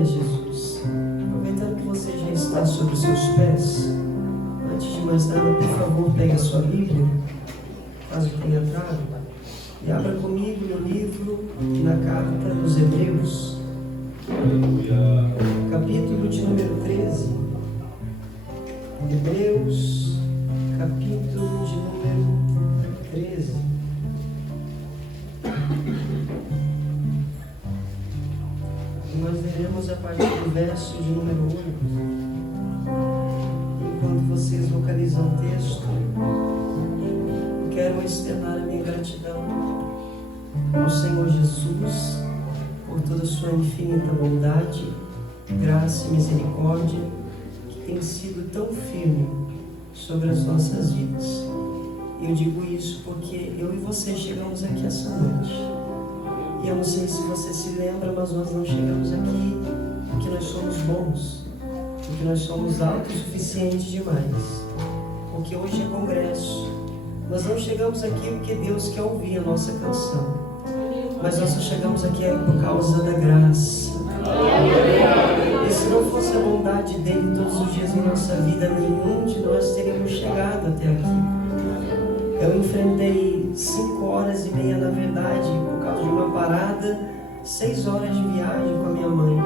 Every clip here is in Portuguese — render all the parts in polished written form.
Glória a Jesus. Aproveitando que você já está sobre os seus pés, antes de mais nada, por favor, pegue a sua Bíblia, caso tenha trago, e abra comigo no livro, na carta dos Hebreus, capítulo de número 13. Hebreus, capítulo de número 13. Nós leremos a partir do verso de número 8. Enquanto vocês localizam o texto, eu quero externar a minha gratidão ao Senhor Jesus por toda a sua infinita bondade, graça e misericórdia que tem sido tão firme sobre as nossas vidas. Eu digo isso porque eu e você chegamos aqui essa noite. E eu não sei se você se lembra, mas nós não chegamos aqui porque nós somos bons, porque nós somos autossuficientes demais, porque hoje é congresso. Nós não chegamos aqui porque Deus quer ouvir a nossa canção, mas nós só chegamos aqui por causa da graça. E se não fosse a bondade dele todos os dias em nossa vida, nenhum de nós teríamos chegado até aqui. Eu enfrentei 5 horas e meia, na verdade, por causa de uma parada, 6 horas de viagem com a minha mãe.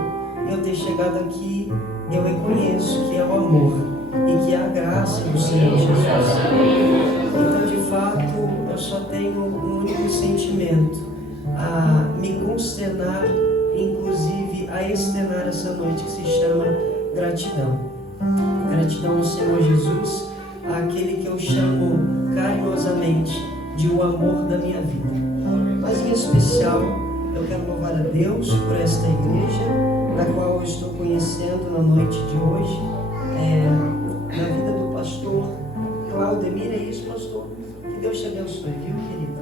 E eu ter chegado aqui, eu reconheço que é o amor e que é a graça do Senhor Jesus. Então, de fato, eu só tenho um único sentimento: a me consternar, inclusive a externar essa noite, que se chama gratidão. Gratidão ao Senhor Jesus, àquele que eu chamo carinhosamente de o amor da minha vida. Mas em especial, eu quero louvar a Deus por esta igreja, da qual eu estou conhecendo na noite de hoje, na vida do pastor Claudemir. É isso, pastor? Que Deus te abençoe, viu, querido?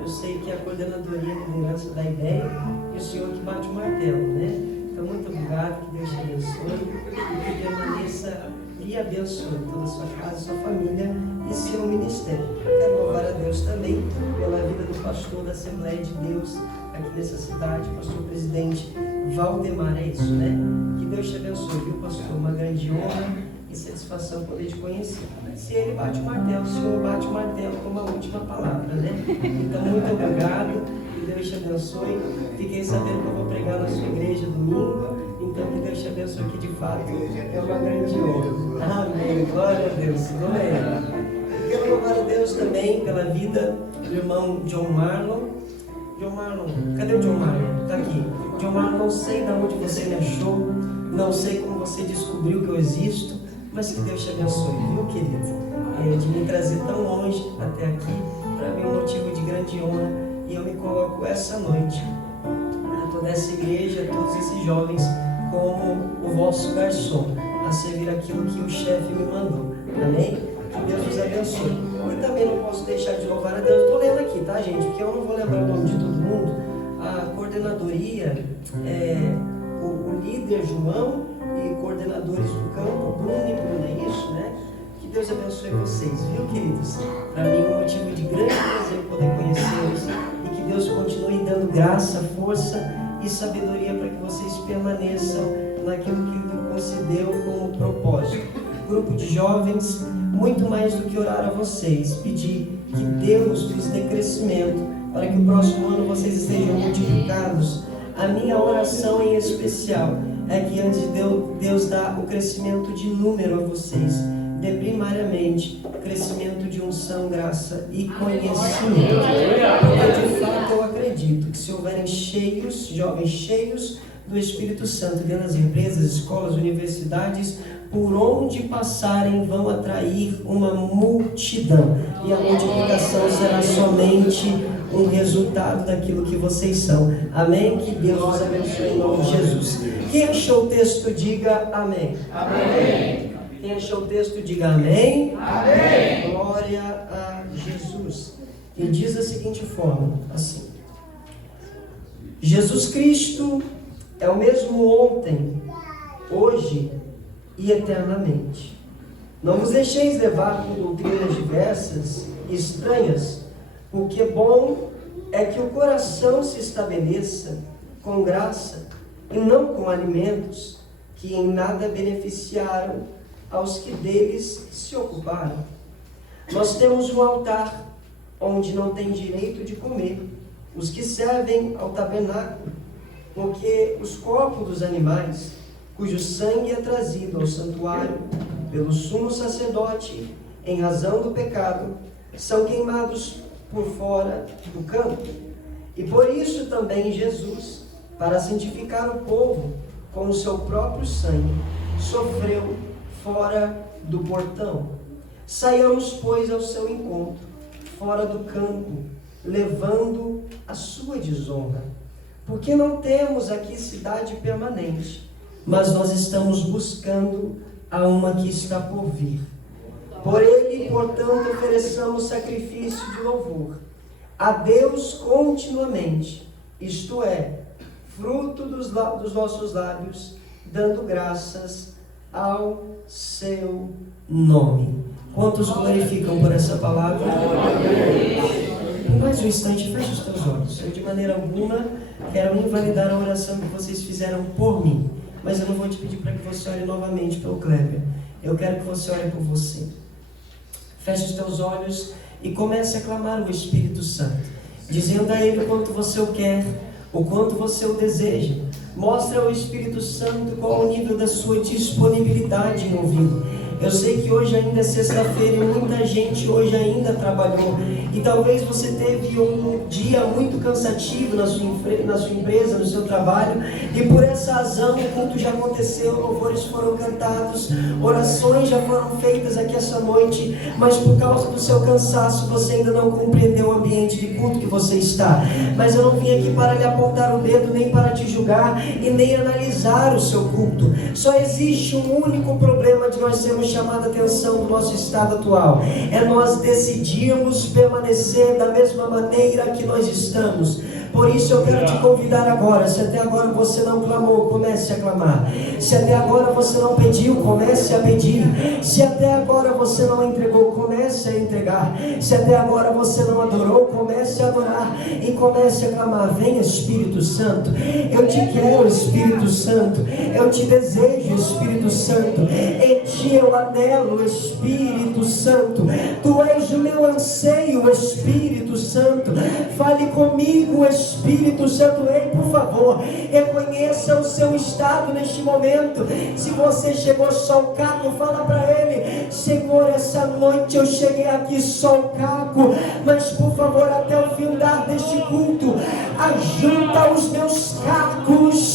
Eu sei que a coordenadoria de liderança da ideia e o senhor que bate o martelo, né? Então, muito obrigado, que Deus te abençoe e que permaneça e abençoe toda a sua casa, sua família e seu ministério. Quero louvar a Deus também pela vida do pastor da Assembleia de Deus aqui nessa cidade, pastor presidente Valdemar, é isso, né? Que Deus te abençoe, viu, pastor? Uma grande honra e satisfação poder te conhecer. Se ele bate o martelo, o senhor bate o martelo como a última palavra, né? Então, muito obrigado, que Deus te abençoe. Fiquei sabendo que eu vou pregar na sua igreja domingo. Então, que Deus te abençoe, que de fato é uma grande honra. Amém. Glória a Deus. Glória. Quero louvar a Deus também pela vida do irmão John Marlon. John Marlon, cadê o John Marlon? Está aqui. John Marlon, não sei de onde você me achou, não sei como você descobriu que eu existo, mas que Deus te abençoe, viu, querido? De me trazer tão longe até aqui, para mim é um motivo de grande honra, e eu me coloco essa noite a toda essa igreja, a todos esses jovens, como o vosso garçom, a servir aquilo que o chefe me mandou. Amém? Que Deus os abençoe. E também não posso deixar de louvar a Deus. Estou lendo aqui, tá, gente? Porque eu não vou lembrar o nome de todo mundo. A coordenadoria, o líder João e coordenadores do campo, Bruno e Bruna, é isso, né? Que Deus abençoe vocês, viu, queridos? Para mim é um motivo de grande prazer poder conhecê-los e que Deus continue dando graça, força e sabedoria para que vocês permaneçam naquilo que Ele concedeu como propósito. Grupo de jovens, muito mais do que orar a vocês, pedir que Deus lhes dê crescimento para que o próximo ano vocês estejam multiplicados. A minha oração em especial é que antes de Deus dar o crescimento de número a vocês, dê primariamente crescimento de unção, graça e conhecimento. Porque de fato eu acredito que se houverem cheios, jovens cheios do Espírito Santo dentro das empresas, escolas, universidades, por onde passarem vão atrair uma multidão. E a multiplicação será somente um resultado daquilo que vocês são. Amém? Que Deus os abençoe em nome de Jesus. Quem achou o texto, diga amém. Amém. Quem achou o texto, diga amém. Amém. Glória a Jesus. E diz da seguinte forma, assim: Jesus Cristo é o mesmo ontem, hoje e eternamente. Não vos deixeis levar por doutrinas diversas e estranhas, porque bom é que o coração se estabeleça com graça e não com alimentos que em nada beneficiaram aos que deles se ocuparam. Nós temos um altar onde não tem direito de comer os que servem ao tabernáculo, porque os corpos dos animais, cujo sangue é trazido ao santuário pelo sumo sacerdote em razão do pecado, são queimados por fora do campo. E por isso também Jesus, para santificar o povo com o seu próprio sangue, sofreu fora do portão. Saiamos, pois, ao seu encontro, fora do campo, levando a sua desonra. Porque não temos aqui cidade permanente, mas nós estamos buscando a uma que está por vir. Por ele, portanto, ofereçamos sacrifício de louvor a Deus continuamente, isto é, fruto dos nossos lábios, dando graças ao seu nome. Quantos glorificam por essa palavra? Por mais um instante, feche os teus olhos. Eu de maneira alguma quero invalidar a oração que vocês fizeram por mim, mas eu não vou te pedir para que você ore novamente pelo Kleber. Eu quero que você ore por você. Feche os teus olhos e comece a clamar o Espírito Santo, dizendo a Ele o quanto você o quer, o quanto você o deseja. Mostre ao Espírito Santo qual o nível da sua disponibilidade em ouvi-lo. Eu sei que hoje ainda é sexta-feira e muita gente hoje ainda trabalhou. E talvez você teve um dia muito cansativo na sua empresa, no seu trabalho. E por essa razão o culto já aconteceu, louvores foram cantados, orações já foram feitas aqui essa noite. Mas por causa do seu cansaço você ainda não compreendeu o ambiente de culto que você está. Mas eu não vim aqui para lhe apontar o dedo, nem para te julgar e nem analisar o seu culto. Só existe um único problema de nós sermos chamada a atenção do nosso estado atual, é nós decidirmos permanecer da mesma maneira que nós estamos. Por isso eu quero te convidar agora. Se até agora você não clamou, comece a clamar. Se até agora você não pediu, comece a pedir. Se até agora você não entregou, comece a entregar. Se até agora você não adorou, comece a adorar e comece a clamar. Vem, Espírito Santo, eu te quero, Espírito Santo, eu te desejo, Espírito Santo, em ti eu anelo, Espírito Santo, tu és o meu anseio, Espírito Santo. Fale comigo, Espírito Santo. Ei, por favor, reconheça o seu estado neste momento. Se você chegou só o caco, fala para Ele: Senhor, essa noite eu cheguei aqui só o caco, mas por favor, até o findar deste culto, ajunta os meus cacos,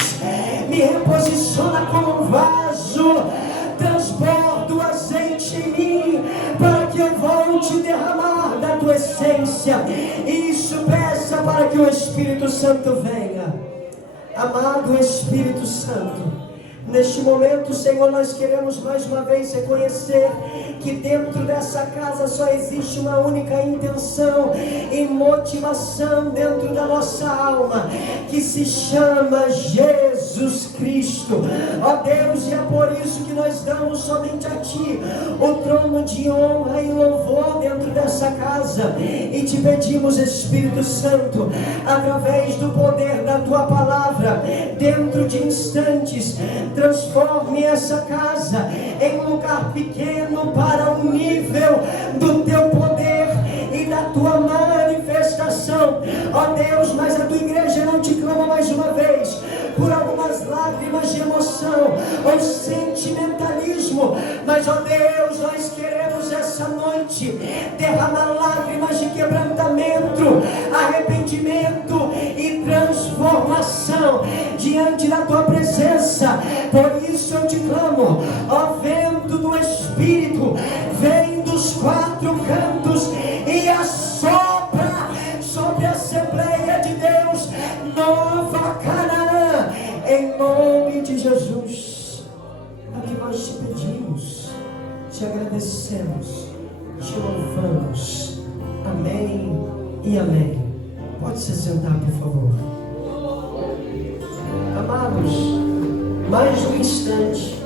me reposiciona como um vaso, transborda o azeite em mim, para que eu volte a derramar da tua essência. Isso, peça para que o Espírito Santo venha. Amado Espírito Santo, neste momento, Senhor, nós queremos mais uma vez reconhecer que dentro dessa casa só existe uma única intenção e motivação dentro da nossa alma, que se chama Jesus Cristo. Ó Deus, e é por isso que nós damos somente a Ti o trono de honra e louvor dentro dessa casa, e te pedimos, Espírito Santo, através do poder da Tua palavra, dentro de instantes, transforme essa casa em um lugar pequeno para o nível do Teu poder e da Tua manifestação. Ó Deus, mas a Tua igreja não te clama mais uma vez por algumas lágrimas de emoção ou sentimentalismo, mas ó Deus, nós queremos essa noite derramar lágrimas de quebrantamento, arrependimento e transformação diante da Tua presença. Por isso eu te clamo, ó vento do Espírito, vem dos quatro cantos e assopra sobre a Assembleia de Deus Nova Canaã, em nome de Jesus. É o que nós te pedimos, te agradecemos, te louvamos. Amém e amém. Pode se sentar, por favor. Amados, mais um instante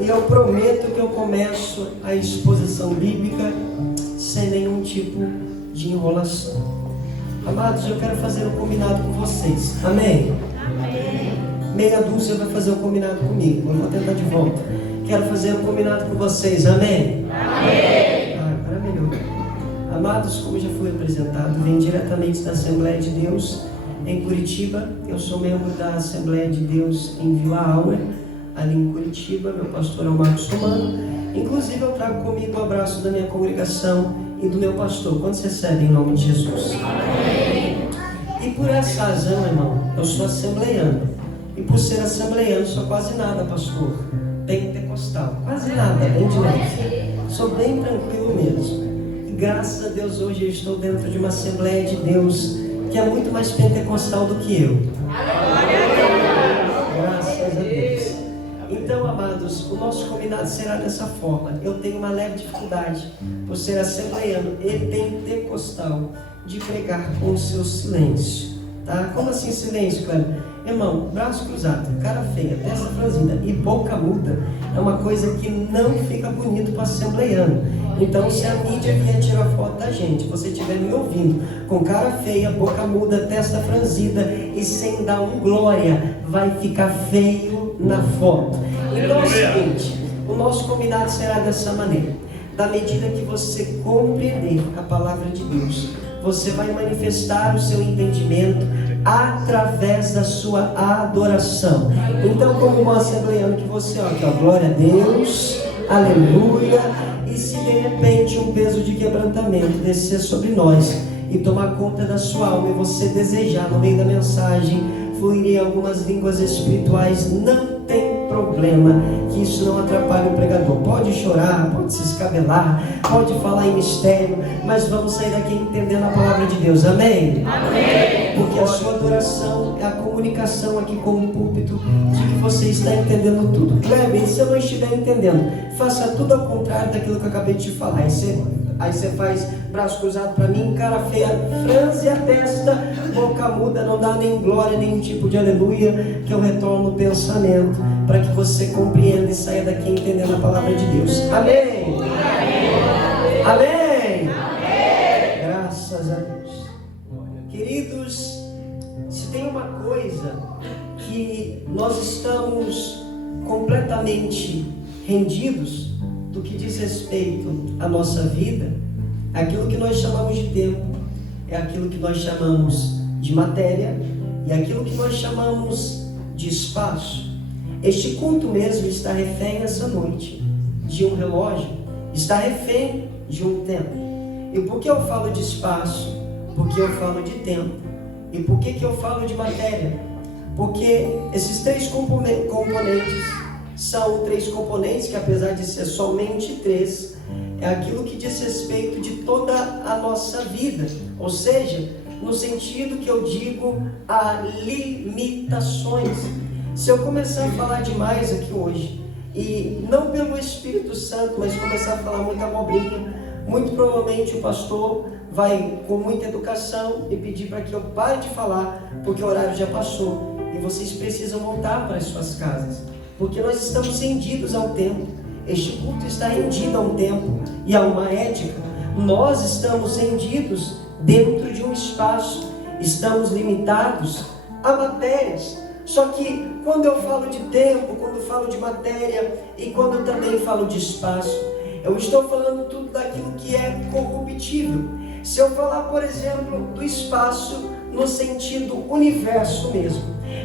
e eu prometo que eu começo a exposição bíblica sem nenhum tipo de enrolação. Amados, eu quero fazer um combinado com vocês. Amém? Amém. meia dúzia vai fazer um combinado comigo. Eu vou tentar de volta. Quero fazer um combinado com vocês, amém? Amém. Agora melhorou. Amados, como já foi apresentado, vem diretamente da Assembleia de Deus em Curitiba. Eu sou membro da Assembleia de Deus em Vila Auer, ali em Curitiba. Meu pastor é o Marcos Romano. Inclusive eu trago comigo o abraço da minha congregação e do meu pastor. Quantos recebem em nome de Jesus? Amém. E por essa razão, irmão, eu sou assembleiano. E por ser assembleiano, sou quase nada, pastor, pentecostal. Quase nada, bem de leve. Sou bem tranquilo mesmo. E graças a Deus hoje eu estou dentro de uma Assembleia de Deus que é muito mais pentecostal do que eu. Graças a Deus. Então, amados, o nosso combinado será dessa forma. Eu tenho uma leve dificuldade por ser assembleiano e pentecostal de pregar com o seu silêncio, tá? Como assim silêncio, Cleber? Irmão, braço cruzado, cara feia, testa franzida e boca muda é uma coisa que não fica bonito para assembleiano. Então, se a mídia vier tirar foto da gente, você estiver me ouvindo com cara feia, boca muda, testa franzida e sem dar um glória, vai ficar feio na foto. Então é o seguinte, o nosso combinado será dessa maneira. Da medida que você compreender a palavra de Deus, você vai manifestar o seu entendimento através da sua adoração. Então, como um assembleiano que você, ó, glória a Deus, aleluia, e se de repente um peso de quebrantamento descer sobre nós e tomar conta da sua alma, e você desejar no meio da mensagem fluir em algumas línguas espirituais, não tem problema, que isso não atrapalhe o pregador. Pode chorar, pode se escabelar, pode falar em mistério, mas vamos sair daqui entendendo a palavra de Deus, amém? Amém. Porque a sua adoração é a comunicação aqui com o púlpito de que você está entendendo tudo. Kleber, se eu não estiver entendendo, faça tudo ao contrário daquilo que eu acabei de te falar. Aí você faz braço cruzado para mim, cara feia, franze a testa, boca muda, não dá nem glória, nenhum tipo de aleluia, que eu retorno o pensamento para que você compreenda e saia daqui entendendo a palavra de Deus. Amém? Amém? Amém? Amém. Graças a Deus. Queridos, se tem uma coisa que nós estamos completamente rendidos do que diz respeito à nossa vida, aquilo que nós chamamos de tempo, é aquilo que nós chamamos de matéria e aquilo que nós chamamos de espaço. Este culto mesmo está refém essa noite de um relógio, está refém de um tempo. E por que eu falo de espaço? Porque eu falo de tempo. E por que eu falo de matéria? Porque esses três componentes são três componentes que, apesar de ser somente três, é aquilo que diz respeito de toda a nossa vida. Ou seja, no sentido que eu digo, a limitações. Se eu começar a falar demais aqui hoje, e não pelo Espírito Santo, mas começar a falar muita abobrinha, muito provavelmente o pastor vai com muita educação e pedir para que eu pare de falar, porque o horário já passou e vocês precisam voltar para as suas casas, porque nós estamos rendidos ao tempo. Este culto está rendido a um tempo e a uma ética. Nós estamos rendidos dentro de um espaço, estamos limitados a matérias. Só que quando eu falo de tempo, quando eu falo de matéria e quando eu também falo de espaço, eu estou falando tudo daquilo que é corruptível. Se eu falar, por exemplo, do espaço no sentido universo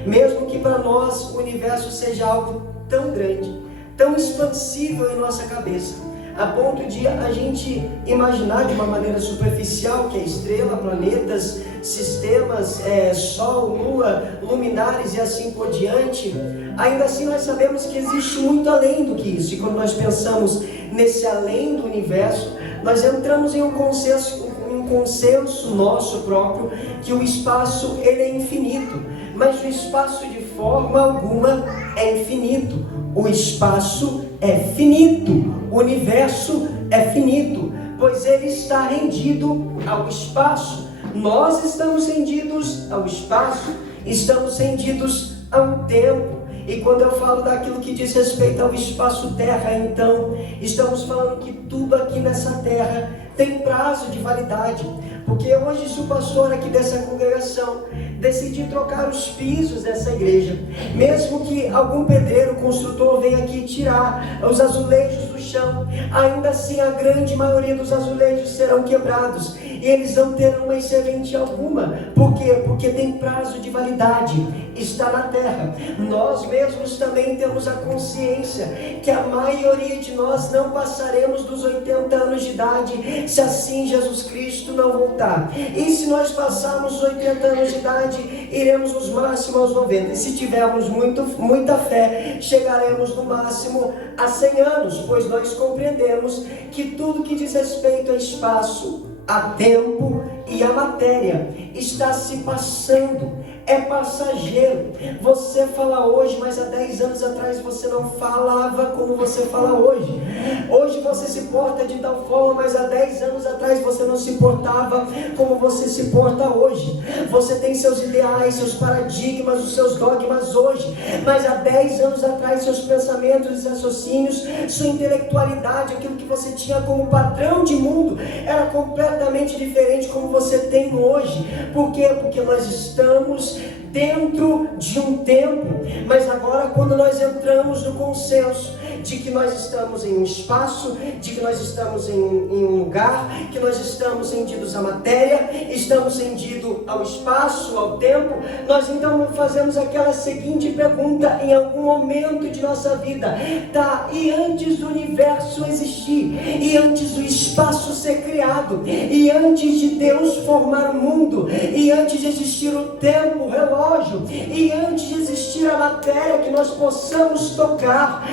mesmo que para nós o universo seja algo tão grande, tão expansível em nossa cabeça, a ponto de a gente imaginar de uma maneira superficial que é estrela, planetas, sistemas, Sol, Lua, luminares e assim por diante, ainda assim nós sabemos que existe muito além do que isso. E quando nós pensamos nesse além do universo, nós entramos em um consenso nosso próprio que o espaço ele é infinito, mas o espaço de forma alguma é infinito. O espaço é finito, o universo é finito, pois ele está rendido ao espaço. Nós estamos rendidos ao espaço, estamos rendidos ao tempo. E quando eu falo daquilo que diz respeito ao espaço-terra, então, estamos falando que tudo aqui nessa terra tem prazo de validade. Porque hoje, se o pastor aqui dessa congregação decidi trocar os pisos dessa igreja. Mesmo que algum pedreiro, construtor venha aqui tirar os azulejos do chão, ainda assim a grande maioria dos azulejos serão quebrados e eles não terão mais serventia alguma. Por quê? Porque tem prazo de validade, está na terra. Nós mesmos também temos a consciência que a maioria de nós não passaremos dos 80 anos de idade, se assim Jesus Cristo não voltar. E se nós passarmos os 80 anos de idade, iremos nos máximo aos 90. E se tivermos muita fé, chegaremos no máximo a 100 anos, pois nós compreendemos que tudo que diz respeito a espaço, a tempo e a matéria está se passando, é passageiro. Você fala hoje, mas há 10 anos atrás você não falava como você fala hoje. Hoje você se porta de tal forma, mas há 10 anos atrás você não se portava como você se porta hoje. Você tem seus ideais, seus paradigmas, os seus dogmas hoje, mas há 10 anos atrás seus pensamentos e raciocínios, sua intelectualidade, aquilo que você tinha como padrão de mundo, era completamente diferente como você tem hoje. Por quê? Porque nós estamos dentro de um tempo, mas agora quando nós entramos no consenso de que nós estamos em um espaço, de que nós estamos em um lugar, que nós estamos rendidos à matéria, estamos rendidos ao espaço, ao tempo, nós então fazemos aquela seguinte pergunta em algum momento de nossa vida: tá, e antes do universo existir, e antes do espaço ser criado, e antes de Deus formar o mundo, e antes de existir o tempo, o relógio, e antes de existir a matéria que nós possamos tocar,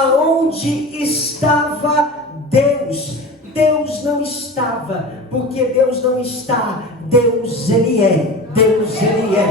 aonde estava Deus? Deus não estava, porque Deus não está. Deus Ele é, Deus Ele é,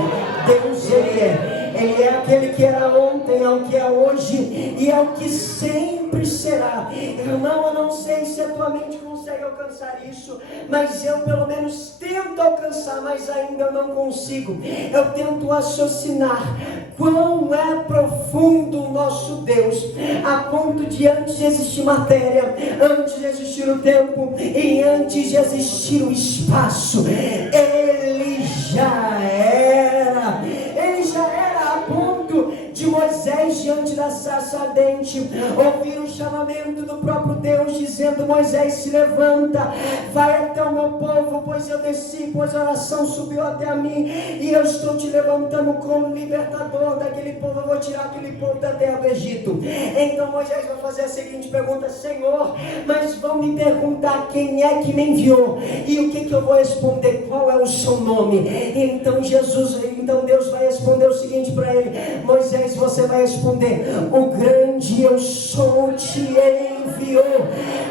Deus Ele é. Ele é aquele que era ontem, é o que é hoje e é o que sempre será. Irmão, eu não sei se a tua mente consegue alcançar isso, mas eu pelo menos tento alcançar, mas ainda não consigo. Eu tento raciocinar quão é profundo o nosso Deus, a ponto de antes de existir matéria, antes de existir o tempo e antes de existir o espaço, Ele já era. Ele já era a ponto de Moisés, diante da sarça ardente, ouvir o chamamento do próprio Deus, dizendo: Moisés, se levanta, vai até o meu povo, pois eu desci, pois a oração subiu até a mim, e eu estou te levantando como libertador daquele povo. Eu vou tirar aquele povo da terra do Egito. Então Moisés vai fazer a seguinte pergunta: Senhor, mas vão me perguntar quem é que me enviou, e o que eu vou responder? Qual é o seu nome? Então Deus vai responder o seguinte para ele: Moisés, você vai responder: o grande eu sou te enviou.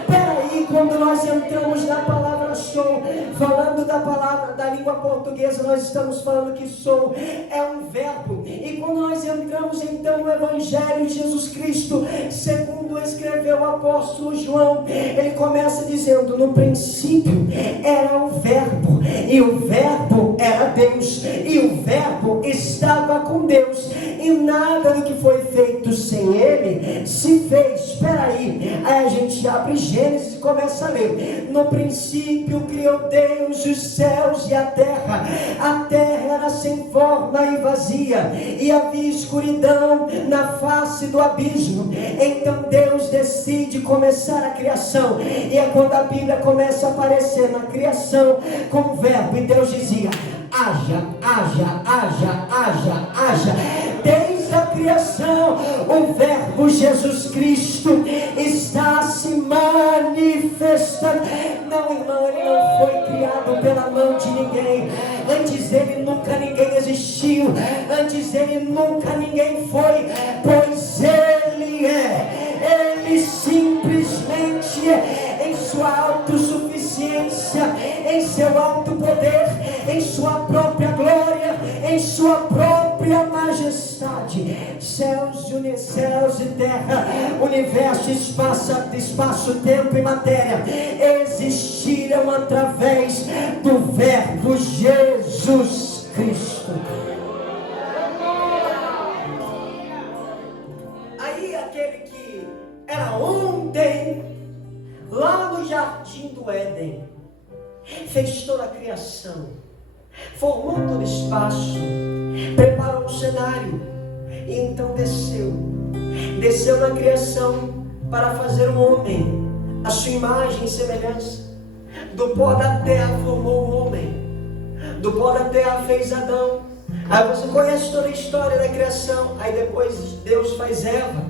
Peraí, quando nós entramos na palavra sou, falando da palavra da língua portuguesa, nós estamos falando que sou é um verbo. E quando nós entramos então no Evangelho de Jesus Cristo, segundo escreveu o apóstolo João, ele começa dizendo: no princípio era o verbo, e o verbo era Deus, e o verbo estava com Deus, e nada do que foi feito sem ele se fez. Espera aí, a gente abre Gênesis e começa a ler: no princípio criou Deus os céus e a terra era sem forma e vazia, e havia escuridão na face do abismo. Então Deus decide começar a criação, e é quando a Bíblia começa a aparecer na criação como verbo, e Deus dizia: haja, haja, haja, haja, haja. Desde a criação, o verbo Jesus Cristo está se manifestando. Não, irmão, ele não foi criado pela mão de ninguém. Antes dele nunca ninguém existiu, antes dele nunca ninguém foi, pois ele é, ele simplesmente é, em sua autossuficiência, em seu alto poder, em sua própria glória, em sua própria majestade. Céus e terra, universo, espaço, tempo e matéria existiram através do verbo Jesus Cristo. Aí aquele que era ontem, lá no jardim do Éden, fez toda a criação, formou todo espaço, preparou o cenário e então desceu na criação para fazer um homem, a sua imagem e semelhança. Do pó da terra formou o homem, do pó da terra fez Adão. Aí você conhece toda a história da criação. Aí depois Deus faz Eva,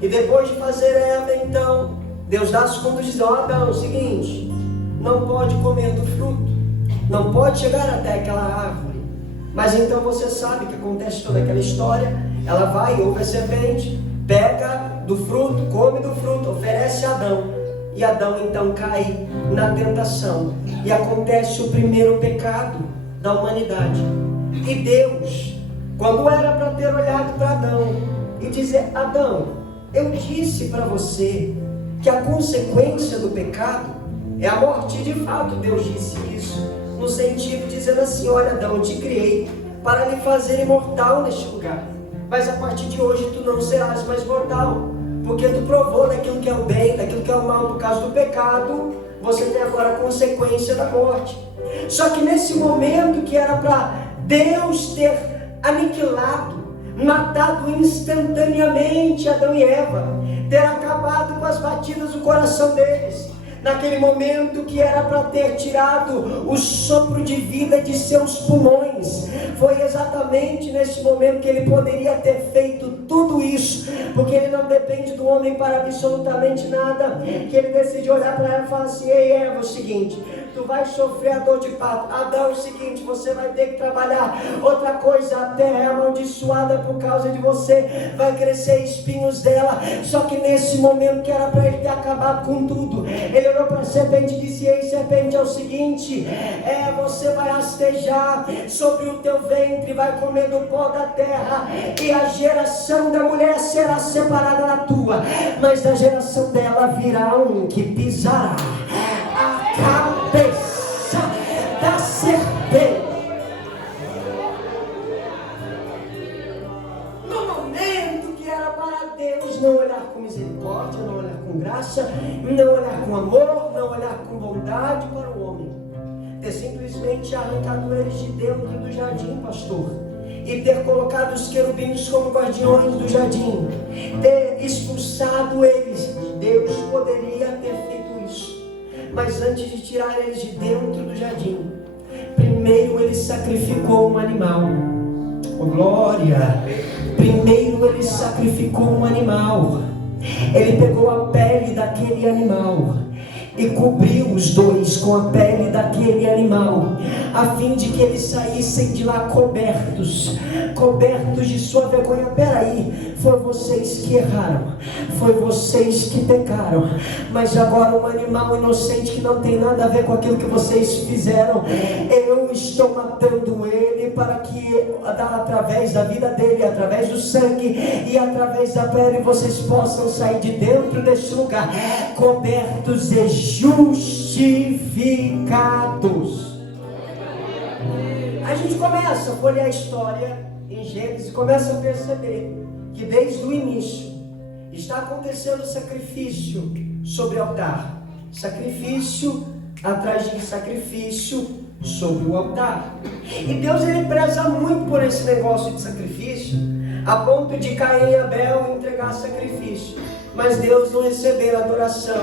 e depois de fazer Eva, então Deus dá as contas e diz: ó, Adão, é o seguinte, não pode comer do fruto, não pode chegar até aquela árvore. Mas então você sabe que acontece toda aquela história. Ela vai, ouve a serpente, pega do fruto, come do fruto, oferece a Adão, e Adão então cai na tentação, e acontece o primeiro pecado da humanidade. E Deus, quando era para ter olhado para Adão e dizer: Adão, eu disse para você que a consequência do pecado é a morte. De fato, Deus disse isso, no sentido dizendo assim: olha, Adão, eu te criei para lhe fazer imortal neste lugar, mas a partir de hoje tu não serás mais mortal, porque tu provou daquilo que é o bem, daquilo que é o mal. Por causa do pecado, você tem agora a consequência da morte. Só que nesse momento que era para Deus ter aniquilado, matado instantaneamente Adão e Eva, ter acabado com as batidas do coração deles, naquele momento que era para ter tirado o sopro de vida de seus pulmões, foi exatamente nesse momento que ele poderia ter feito tudo isso, porque ele não depende do homem para absolutamente nada, que ele decidiu olhar para ela e falar assim: ei, Eva, é o seguinte, tu vai sofrer a dor de parto. Adão, é o seguinte, você vai ter que trabalhar. Outra coisa, a terra é amaldiçoada por causa de você, vai crescer espinhos dela. Só que nesse momento que era para ele ter acabado com tudo, ele olhou para a serpente e disse: ei, serpente, é o seguinte, você vai rastejar sobre o teu ventre, vai comer do pó da terra, e a geração da mulher será separada da tua, mas da geração dela virá um que pisará a cabeça da serpente. No momento que era para Deus não olhar com misericórdia, não olhar com graça, não olhar com amor, não olhar com bondade para o homem, ter simplesmente arrancado eles de dentro do jardim, pastor, e ter colocado os querubins como guardiões do jardim, ter expulsado eles. Deus poderia ter feito isso, mas antes de tirar eles de dentro do jardim, primeiro ele sacrificou um animal. Oh, glória! Primeiro ele sacrificou um animal. Ele pegou a pele daquele animal e cobriu os dois com a pele daquele animal, a fim de que eles saíssem de lá cobertos de sua vergonha. Peraí, foi vocês que erraram, foi vocês que pecaram, mas agora um animal inocente que não tem nada a ver com aquilo que vocês fizeram, eu estou matando ele para que através da vida dele, através do sangue e através da pele, vocês possam sair de dentro deste lugar cobertos e justificados. A gente começa a folhear a história em Gênesis e começa a perceber que desde o início está acontecendo sacrifício sobre o altar, sacrifício atrás de sacrifício sobre o altar. E Deus, ele preza muito por esse negócio de sacrifício, a ponto de Caim e Abel entregar sacrifício, mas Deus não recebeu a adoração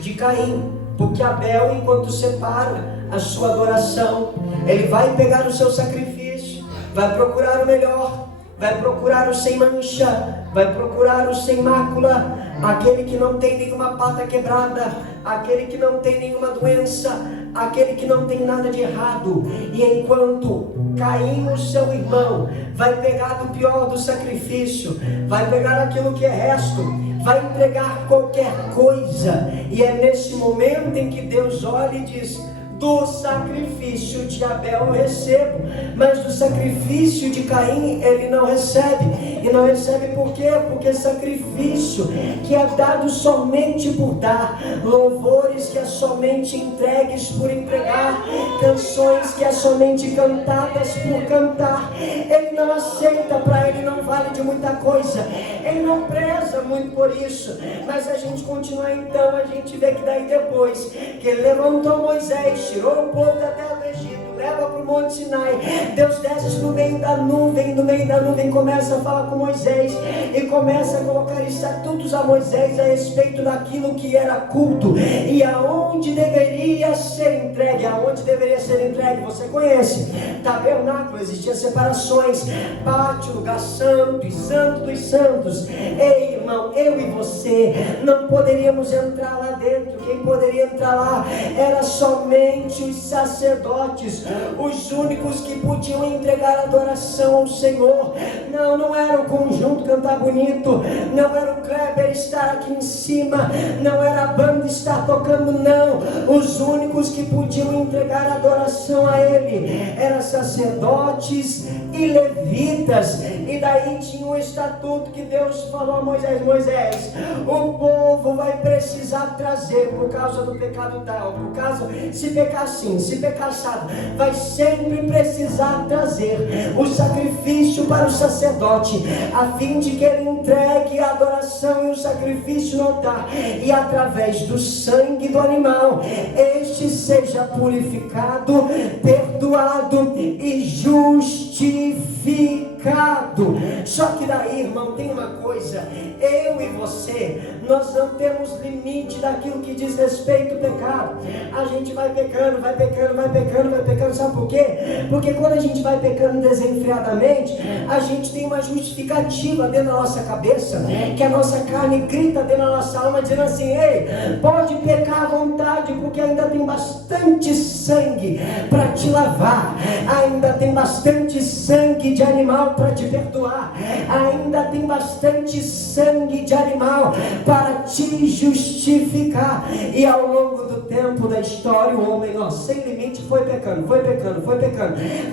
de Caim, porque Abel, enquanto separa a sua adoração, ele vai pegar o seu sacrifício, vai procurar o melhor, vai procurar o sem mancha, vai procurar o sem mácula, aquele que não tem nenhuma pata quebrada, aquele que não tem nenhuma doença, aquele que não tem nada de errado. E enquanto Caim, o seu irmão, vai pegar do pior do sacrifício, vai pegar aquilo que é resto, vai entregar qualquer coisa, e é nesse momento em que Deus olha e diz: do sacrifício de Abel eu recebo, mas do sacrifício de Caim ele não recebe. E não recebe por quê? Porque sacrifício que é dado somente por dar, louvores que é somente entregues por entregar, canções que é somente cantadas por cantar, ele não aceita. Para ele não vale de muita coisa, ele não preza muito por isso. Mas a gente continua, então a gente vê que daí depois que ele levantou Moisés, tirou o povo da terra do Egito, leva para o Monte Sinai. Deus desce no meio da nuvem, começa a falar com Moisés e começa a colocar estatutos a Moisés a respeito daquilo que era culto e aonde deveria ser entregue. Você conhece? Tabernáculo, existiam separações, pátio, lugar santo e santo dos santos. Ei, irmão, eu e você não poderíamos entrar lá dentro. Quem poderia entrar lá era somente os sacerdotes, os únicos que podiam entregar adoração ao Senhor. Não era o conjunto cantar bonito, não era o Kleber estar aqui em cima, não era a banda estar tocando, não. Os únicos que podiam entregar adoração a Ele eram sacerdotes e levitas. E daí tinha um estatuto que Deus falou a Moisés: Moisés, o povo vai precisar trazer, por causa do pecado tal, por causa, se pecar assim, se pecar assado, vai sempre precisar trazer o sacrifício para o sacerdote, a fim de que ele entregue a adoração e o sacrifício no altar, e através do sangue do animal este seja purificado, perdoado e justificado. Só que daí, irmão, tem uma coisa: eu e você, nós não temos limite daquilo que diz respeito ao pecado. A gente vai pecando, sabe por quê? Porque quando a gente vai pecando desenfreadamente, a gente tem uma justificativa dentro da nossa cabeça, que a nossa carne grita dentro da nossa alma, dizendo assim: ei, pode pecar à vontade, porque ainda tem bastante sangue para te lavar, ainda tem bastante sangue de animal para te perdoar, ainda tem bastante sangue de animal para te justificar. E ao longo do tempo da história, o homem, sem limite, foi pecando,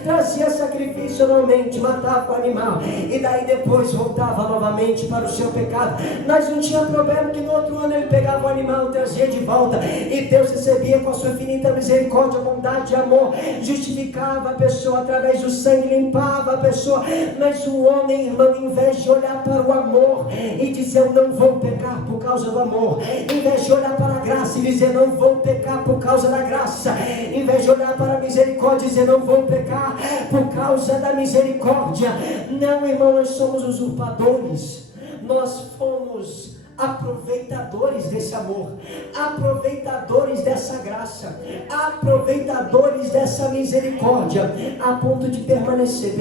trazia sacrifício anualmente, matava o animal, e daí depois voltava novamente para o seu pecado. Mas não tinha problema que no outro ano ele pegava o animal, trazia de volta, e Deus recebia com a sua infinita misericórdia, bondade e amor, justificava a pessoa através do sangue, limpava a pessoa. Mas o homem, irmão, em vez de olhar para o amor e dizer: eu não vou pecar por causa do amor, em vez de olhar para a graça e dizer: não vou pecar por causa da graça, em vez de olhar para a misericórdia e dizer: não vou pecar por causa da misericórdia. Não, irmão, nós somos usurpadores, nós fomos aproveitadores desse amor, aproveitadores dessa graça, aproveitadores dessa misericórdia, a ponto de permanecer.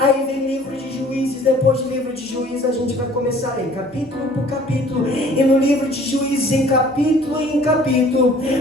Aí vem livro de Juízes, depois do livro de Juízes a gente vai começar a ler capítulo por capítulo, e no livro de Juízes, em capítulo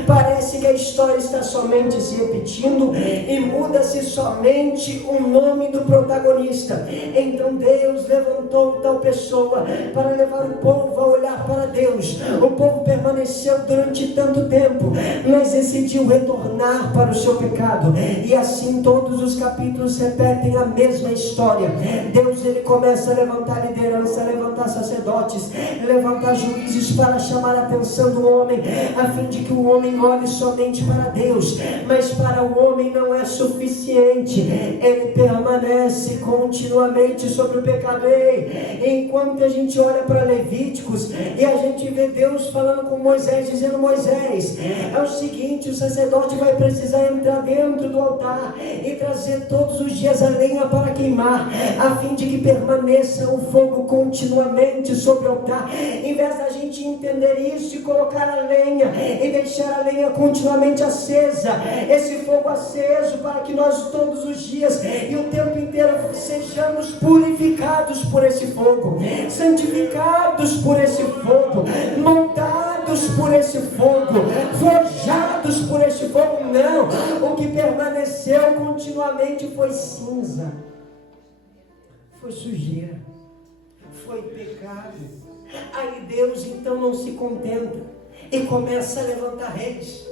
parece que a história está somente se repetindo e muda-se somente o nome do protagonista. Então Deus levantou tal pessoa para levar o povo a olhar para Deus. O povo permaneceu durante tanto tempo, mas decidiu retornar para o seu pecado, e assim todos os capítulos repetem a mesma história. Deus, ele começa a levantar liderança, a levantar sacerdotes, levantar juízes para chamar a atenção do homem, a fim de que o homem olhe somente para Deus. Mas para o homem não é suficiente, ele permanece continuamente sobre o pecado. Enquanto a gente olha para Levíticos e a gente vê Deus falando com Moisés, dizendo: Moisés, é o seguinte, o sacerdote vai precisar entrar dentro do altar e trazer todos os dias a lenha para queimar, a fim de que permaneça o fogo continuamente sobre o altar. Em vez da gente entender isso e colocar a lenha e deixar a lenha continuamente acesa, esse fogo aceso, para que nós todos os dias e o tempo inteiro sejamos purificados por esse fogo, santificados por esse fogo, moldados por esse fogo, forjados por esse fogo. Não, o que permaneceu continuamente foi cinza, foi sujeira, foi pecado. Aí Deus então não se contenta e começa a levantar reis.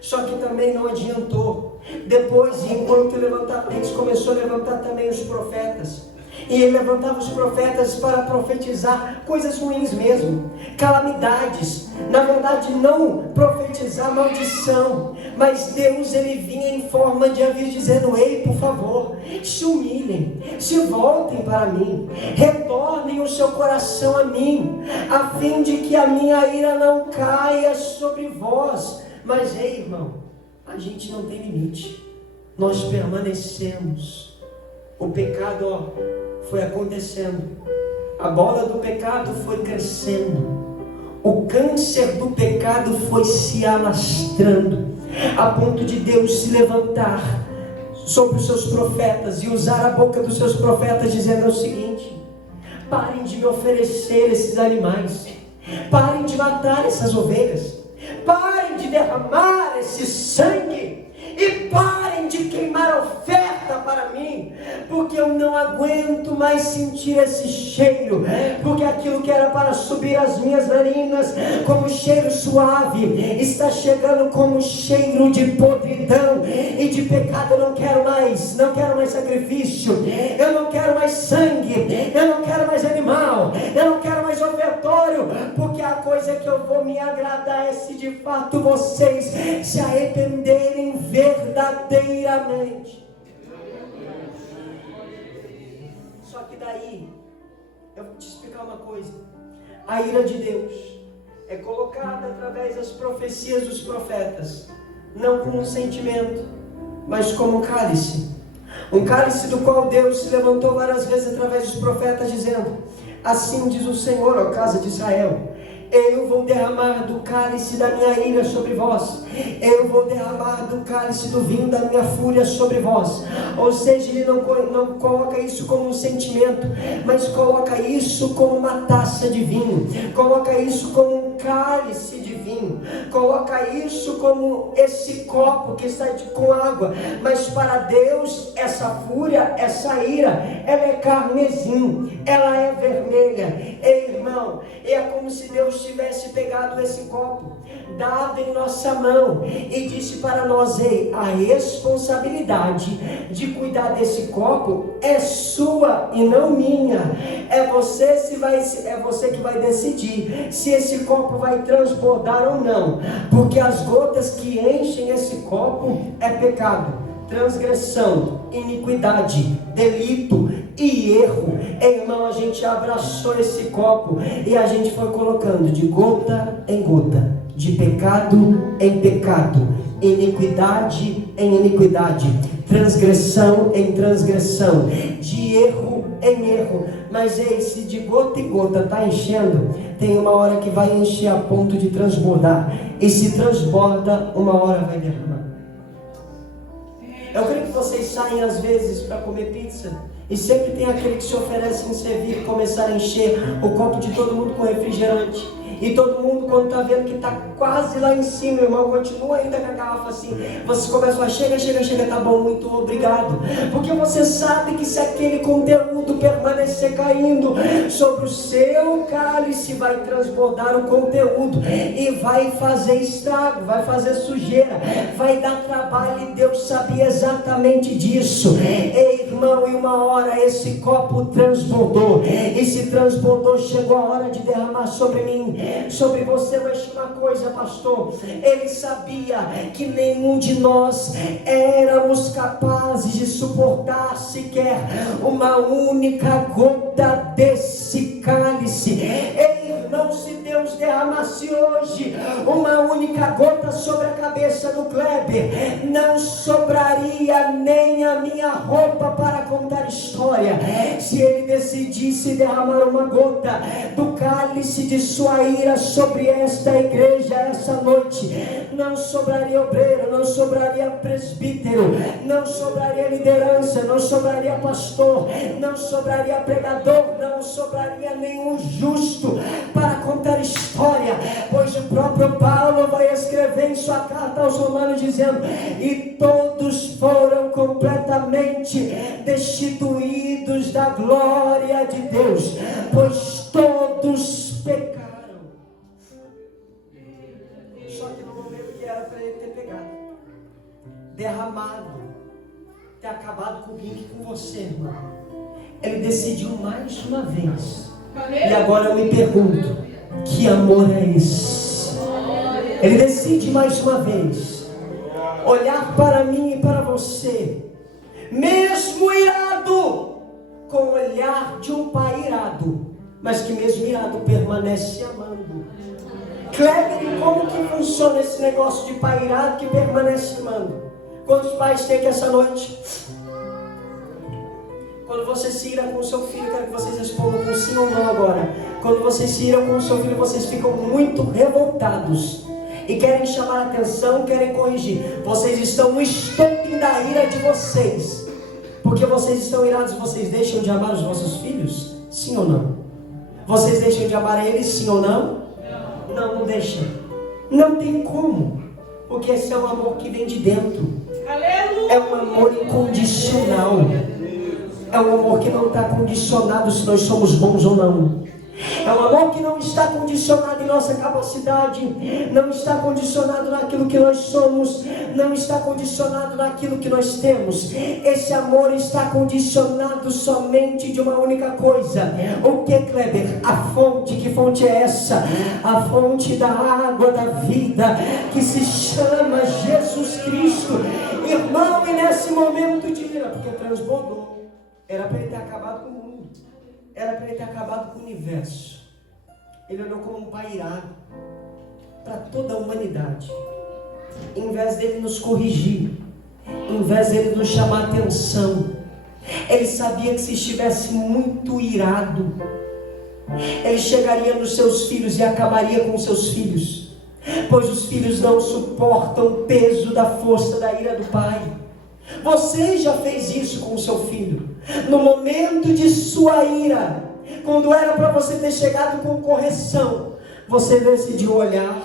Só que também não adiantou. Depois, enquanto levantava reis, começou a levantar também os profetas. E ele levantava os profetas para profetizar coisas ruins mesmo, calamidades. Na verdade, não profetizar maldição, mas Deus, ele vinha em forma de aviso, dizendo: ei, por favor, se humilhem, se voltem para mim, retornem o seu coração a mim, a fim de que a minha ira não caia sobre vós. Mas ei, irmão, a gente não tem limite. Nós permanecemos. O pecado, foi acontecendo. A bola do pecado foi crescendo. O câncer do pecado foi se alastrando, a ponto de Deus se levantar sobre os seus profetas e usar a boca dos seus profetas, dizendo o seguinte: parem de me oferecer esses animais, parem de matar essas ovelhas, parem de derramar esse sangue e parem de queimar oferta para mim, porque eu não aguento mais sentir esse cheiro, porque aquilo que era para subir as minhas narinas como cheiro suave, está chegando como cheiro de podridão e de pecado. Eu não quero mais sacrifício, eu não quero mais sangue, eu não quero mais animal, eu não quero mais ofertório, porque a coisa que eu vou me agradar é se de fato vocês se arrependerem verdadeiramente. Só que daí, eu vou te explicar uma coisa: a ira de Deus é colocada através das profecias dos profetas, não como um sentimento, mas como um cálice do qual Deus se levantou várias vezes através dos profetas, dizendo: assim diz o Senhor, ó casa de Israel, eu vou derramar do cálice da minha ira sobre vós, eu vou derramar do cálice do vinho da minha fúria sobre vós. Ou seja, ele não coloca isso como um sentimento, mas coloca isso como uma taça de vinho, coloca isso como um cálice de vinho, coloca isso como esse copo que está com água. Mas para Deus, essa fúria, essa ira, ela é carmesim, ela é vermelha. Ei, irmão, é como se Deus tivesse pegado esse copo, dado em nossa mão e disse para nós: ei, a responsabilidade de cuidar desse copo é sua e não minha. É você que vai decidir se esse copo vai transbordar ou não, porque as gotas que enchem esse copo é pecado, transgressão, iniquidade, delito e erro. Irmão, a gente abraçou esse copo e a gente foi colocando de gota em gota, de pecado em pecado, iniquidade em iniquidade, transgressão em transgressão, de erro em erro. Mas se de gota em gota está enchendo, tem uma hora que vai encher a ponto de transbordar, e se transborda, uma hora vai derramar. Eu creio que vocês saem às vezes para comer pizza e sempre tem aquele que se oferece em servir e começar a encher o copo de todo mundo com refrigerante. E todo mundo, quando está vendo que está quase lá em cima, irmão, continua ainda com a garrafa assim. Vocês começam a chega, tá bom, muito obrigado. Porque você sabe que se aquele conteúdo permanecer caindo sobre o seu cálice, vai transbordar o conteúdo e vai fazer estrago, vai fazer sujeira, vai dar trabalho, e Deus sabia exatamente disso. Ei, irmão, e uma hora esse copo transbordou, e se transbordou, chegou a hora de derramar sobre mim, sobre você. Mas uma coisa, pastor, ele sabia que nenhum de nós éramos capazes de suportar sequer uma única gota desse cálice. Irmão, se Deus derramasse hoje uma única gota sobre a cabeça do Kleber, não sobraria nem a minha roupa para contar história. Se ele decidisse derramar uma gota do cálice de sua ira sobre esta igreja essa noite, não sobraria obreiro, não sobraria presbítero, não sobraria liderança, não sobraria pastor, não sobraria pregador, não sobraria nenhum justo para contar história, pois o próprio Paulo vai escrever em sua carta aos Romanos dizendo: e todos foram completamente destituídos da glória de Deus, pois todos pecaram. Só que no momento que era para ele ter pegado, derramado, ter acabado comigo e com você, irmão, ele decidiu mais uma vez. E agora eu me pergunto: que amor é esse? Ele decide mais uma vez olhar para mim e para você, mesmo irado, com o olhar de um pai irado, mas que mesmo irado permanece amando. Kleber, e como que funciona esse negócio de pai irado que permanece irmando? Quantos pais tem aqui essa noite? Quando você se ira com o seu filho, quero que vocês respondam com sim ou não agora. Quando vocês se iram com o seu filho, vocês ficam muito revoltados e querem chamar a atenção, querem corrigir. Vocês estão no estopim da ira de vocês. Porque vocês estão irados, vocês deixam de amar os vossos filhos? Sim ou não? Vocês deixam de amar eles? Sim ou não? Não, não deixam. Não tem como. Porque esse é um amor que vem de dentro. É um amor incondicional. É um amor que não está condicionado se nós somos bons ou não. É um amor que não está condicionado em nossa capacidade, não está condicionado naquilo que nós somos, não está condicionado naquilo que nós temos. Esse amor está condicionado somente de uma única coisa. O que, Kleber? A fonte. Que fonte é essa? A fonte da água da vida, que se chama Jesus Cristo. Irmão, e nesse momento de ira, porque transbordou, era para ele ter acabado com o mundo. Era para ele ter acabado com o universo. Ele olhou como um pai irado para toda a humanidade. Em vez dele nos corrigir, em vez dele nos chamar a atenção, ele sabia que se estivesse muito irado, ele chegaria nos seus filhos e acabaria com os seus filhos, pois os filhos não suportam o peso da força da ira do pai. Você já fez isso com o seu filho? No momento de sua ira, quando era para você ter chegado com correção, você decidiu olhar,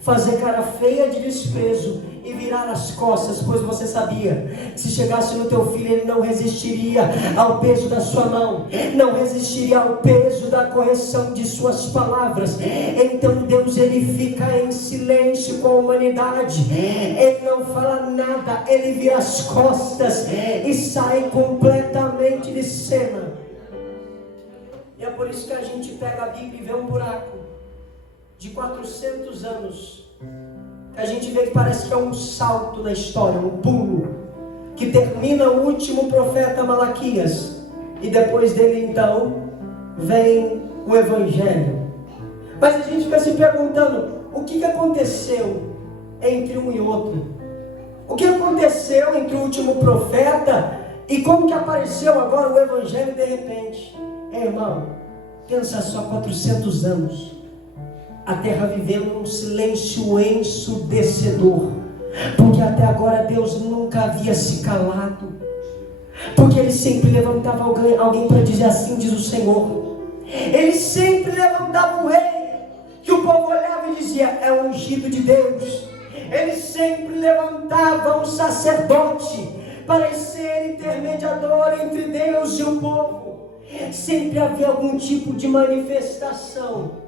fazer cara feia de desprezo e virar as costas, pois você sabia que se chegasse no teu filho, ele não resistiria ao peso da sua mão, não resistiria ao peso da correção de suas palavras. Então Deus, ele fica em silêncio com a humanidade, ele não fala nada, ele vira as costas e sai completamente de cena. E é por isso que a gente pega a Bíblia e vê um buraco de 400 anos, a gente vê que parece que é um salto na história, um pulo, que termina o último profeta Malaquias, e depois dele então vem o Evangelho. Mas a gente fica se perguntando, o que aconteceu entre um e outro? O que aconteceu entre o último profeta e como que apareceu agora o Evangelho de repente? Irmão, pensa só, 400 anos, a terra vivendo um silêncio ensurdecedor, porque até agora Deus nunca havia se calado, porque Ele sempre levantava alguém para dizer assim, diz o Senhor. Ele sempre levantava um rei, que o povo olhava e dizia, é o ungido de Deus. Ele sempre levantava um sacerdote para ser intermediador entre Deus e o povo. Sempre havia algum tipo de manifestação.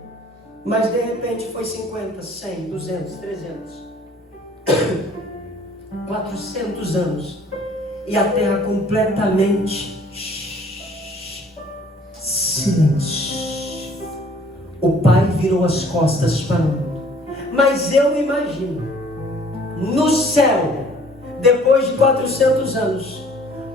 Mas de repente foi 50, 100, 200, 300, 400 anos. E a terra completamente silêncio. O pai virou as costas para o mundo. Mas eu imagino, no céu, depois de 400 anos,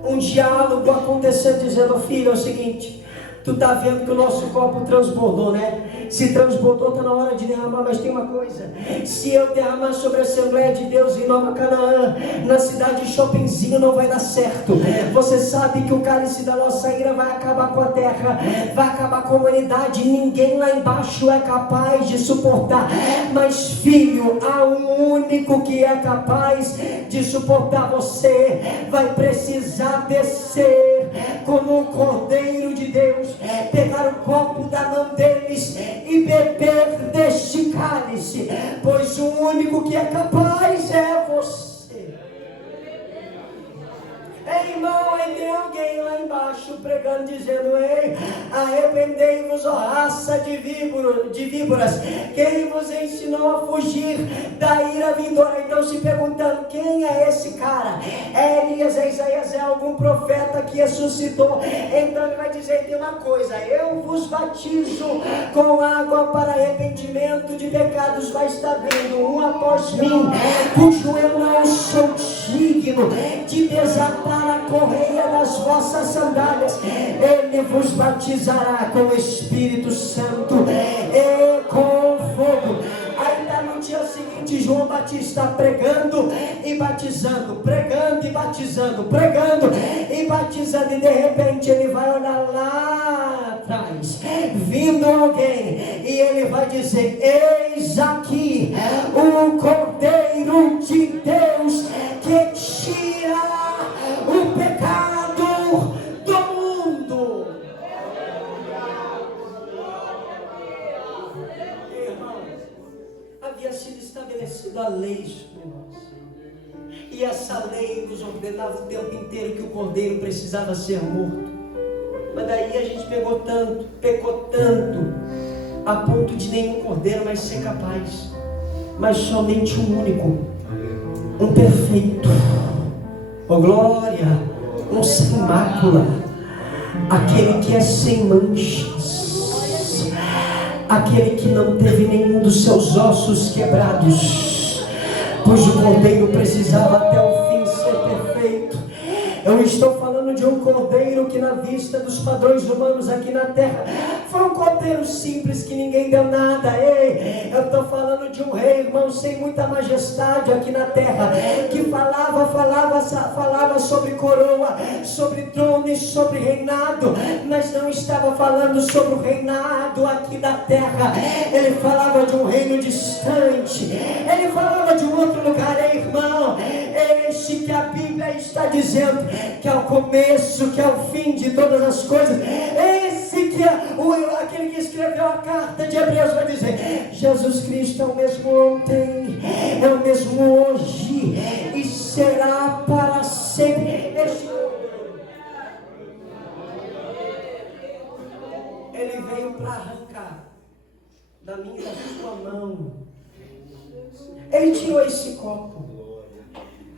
um diálogo acontecendo dizendo, filho, é o seguinte, tu tá vendo que o nosso copo transbordou, né? Se transbordou, está na hora de derramar, mas tem uma coisa, se eu derramar sobre a Assembleia de Deus em Nova Canaã, na cidade de Shoppingzinho, não vai dar certo. Você sabe que o cálice da nossa ira vai acabar com a terra, vai acabar com a humanidade, ninguém lá embaixo é capaz de suportar. Mas filho, há um único que é capaz de suportar. Você vai precisar descer como um cordeiro de Deus, pegar o copo da mão deles e beber deste cálice, pois o único que é capaz é você. Ei, irmão, aí tem alguém lá embaixo pregando, dizendo, ei, arrependei-vos, ó raça de víboras, quem vos ensinou a fugir da ira vindoura? Então se perguntando, quem é esse cara? É Elias, é Isaías, é algum profeta que ressuscitou? Então ele vai dizer, tem uma coisa, eu vos batizo com água para arrependimento de pecados, vai estar vindo um após mim, cujo eu não sou digno de desatar a correia das vossas sandálias. Ele vos batizará com o Espírito Santo e com fogo. Batista pregando e batizando, pregando e batizando, pregando e batizando, e de repente ele vai olhar lá atrás, vindo alguém, e ele vai dizer: eis aqui o Cordeiro de Deus que tira o pecado do mundo. Havia sido estabelecida a lei sobre nós, e essa lei nos ordenava o tempo inteiro que o cordeiro precisava ser morto. Mas daí a gente pecou tanto, a ponto de nenhum cordeiro mais ser capaz, mas somente um único, um perfeito, oh glória, um sem mácula, aquele que é sem manchas, aquele que não teve nenhum dos seus ossos quebrados, pois o cordeiro precisava até o fim ser perfeito. Eu estou falando de um cordeiro que, na vista dos padrões humanos aqui na terra, foi um cordeiro simples que ninguém deu nada. Ei, eu estou falando de um rei, irmão, sem muita majestade aqui na terra, que falava sobre coroa, sobre trono e sobre reinado, mas não estava falando sobre o reinado aqui da terra. Ele falava de um reino distante, ele falava de um outro lugar. Ei, irmão, este que a Bíblia está dizendo que é o começo, que é o fim de todas as coisas. Esse que é aquele que escreveu a carta de Hebreus vai dizer: Jesus Cristo é o mesmo ontem, é o mesmo hoje e será para sempre. Ele veio para arrancar da minha e da sua mão. Ele tirou esse copo.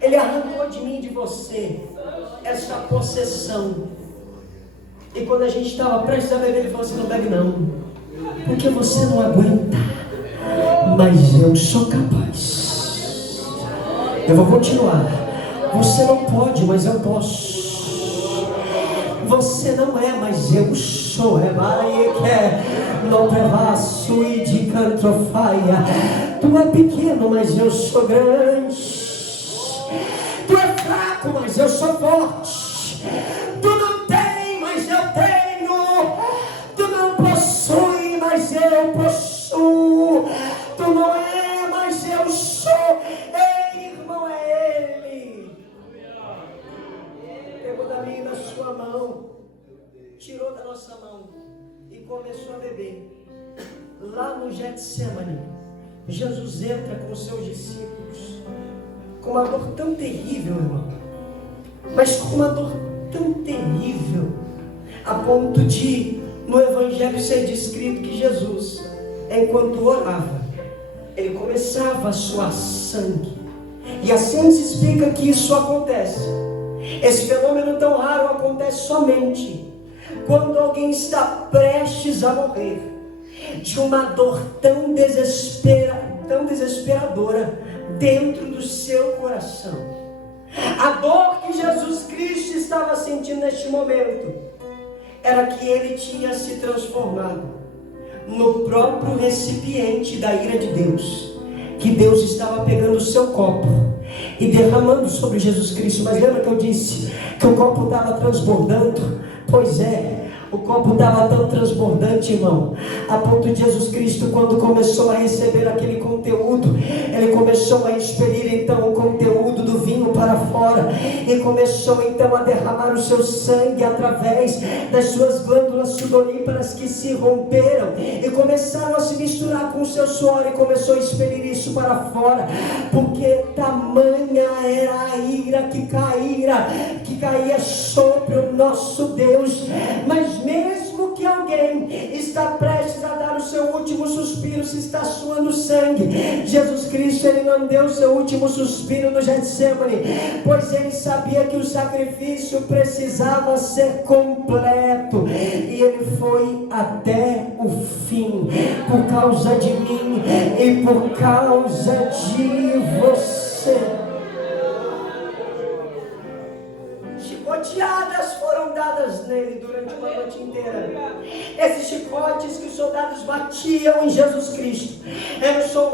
Ele arrancou de mim e de você essa possessão. E quando a gente estava prestes a beber, ele falou assim: não bebe não, porque você não aguenta, mas eu sou capaz. Eu vou continuar. Você não pode, mas eu posso. Você não é, mas eu sou. Não prevaço e de cantrofaia. Tu é pequeno, mas eu sou grande. Tu é fraco, mas eu sou forte. Tu não tem, mas eu tenho. Tu não possui, mas eu possuo. Tu não é, mas eu sou. Ei, irmão, é Ele. Pegou da minha e da sua mão, tirou da nossa mão e começou a beber. Lá no Getsemane, Jesus entra com os seus discípulos, com uma dor tão terrível, irmão, mas com uma dor tão terrível, a ponto de, no Evangelho, ser descrito que Jesus, enquanto orava, ele começava a suar sangue. E assim se explica que isso acontece. Esse fenômeno tão raro acontece somente quando alguém está prestes a morrer de uma dor tão desesperadora dentro do seu coração. A dor que Jesus Cristo estava sentindo neste momento era que ele tinha se transformado no próprio recipiente da ira de Deus, que Deus estava pegando o seu copo e derramando sobre Jesus Cristo. Mas lembra que eu disse que o copo estava transbordando? Pois é, o copo estava tão transbordante, irmão, a ponto de Jesus Cristo, quando começou a receber aquele conteúdo, ele começou a expelir então o conteúdo do vinho para fora, e começou então a derramar o seu sangue através das suas glândulas sudoríparas que se romperam e começaram a se misturar com o seu suor, e começou a expelir isso para fora, porque tamanha era a ira que caía sobre o nosso Deus. Mas mesmo que alguém está prestes a dar o seu último suspiro, se está suando sangue, Jesus Cristo, ele não deu o seu último suspiro no Getsemane, pois ele sabia que o sacrifício precisava ser completo, e ele foi até o fim, por causa de mim e por causa de você. Chicoteadas foram dadas nele durante uma noite inteira. Esses chicotes que os soldados batiam em Jesus Cristo.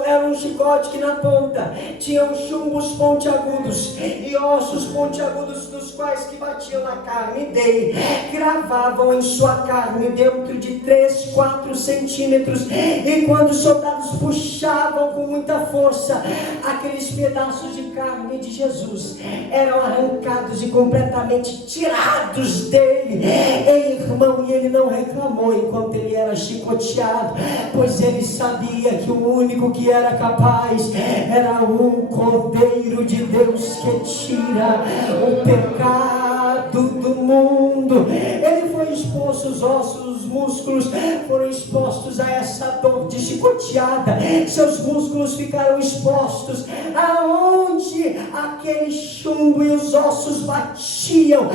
Era um chicote que na ponta tinha chumbos pontiagudos e ossos pontiagudos, dos quais que batiam na carne dele, gravavam em sua carne dentro de 3, 4 centímetros, e quando os soldados puxavam com muita força, aqueles pedaços de carne de Jesus eram arrancados e completamente tirados dele. Ei, irmão, e ele não reclamou enquanto ele era chicoteado, pois ele sabia que o único que era capaz era o Cordeiro de Deus que tira o pecado do mundo. Ele foi exposto, os ossos, os músculos foram expostos a essa dor de chicoteada. Seus músculos ficaram expostos aonde aquele chumbo e os ossos batiam,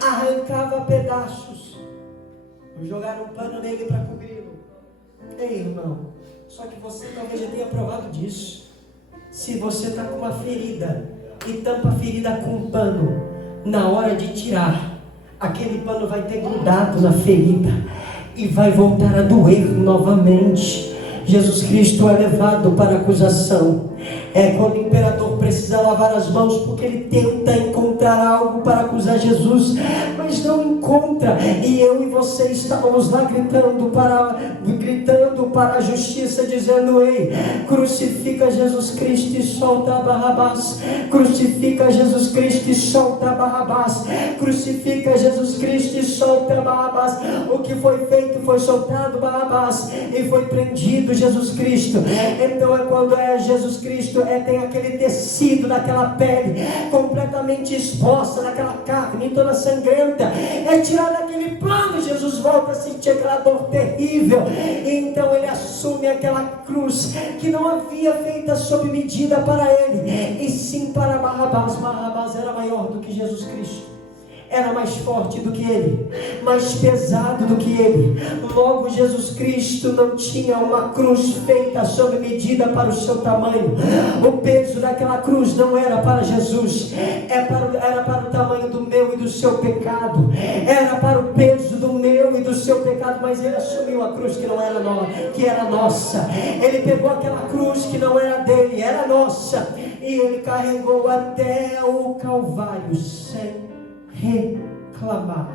arrancava pedaços. Jogaram um pano nele para cobri-lo. Ei, irmão, só que você talvez já tenha provado disso. Se você está com uma ferida e tampa a ferida com um pano, na hora de tirar, aquele pano vai ter grudado na ferida e vai voltar a doer novamente. Jesus Cristo é levado para acusação. É quando o imperador precisa lavar as mãos, porque ele tenta encontrar algo para acusar Jesus, mas não encontra. E eu e você estávamos lá gritando para a justiça, dizendo: ei, crucifica Jesus Cristo e solta Barrabás. Crucifica Jesus Cristo e solta Barrabás. Crucifica Jesus Cristo e solta Barrabás. O que foi feito foi soltado Barrabás e foi prendido Jesus Cristo. Então é quando é Jesus Cristo, tem aquele tecido daquela pele completamente exposta, naquela carne toda sangrenta, é tirado aquele pano, Jesus volta a sentir aquela dor terrível, e então ele assume aquela cruz que não havia feita sob medida para ele, e sim para Barrabás. Barrabás era maior do que Jesus Cristo, era mais forte do que ele, mais pesado do que ele. Logo, Jesus Cristo não tinha uma cruz feita sob medida para o seu tamanho. O peso daquela cruz não era para Jesus, era para o tamanho do meu e do seu pecado, era para o peso do meu e do seu pecado. Mas ele assumiu a cruz que não era que era nossa. Ele pegou aquela cruz que não era dele, era nossa, e ele carregou até o Calvário sem reclamar.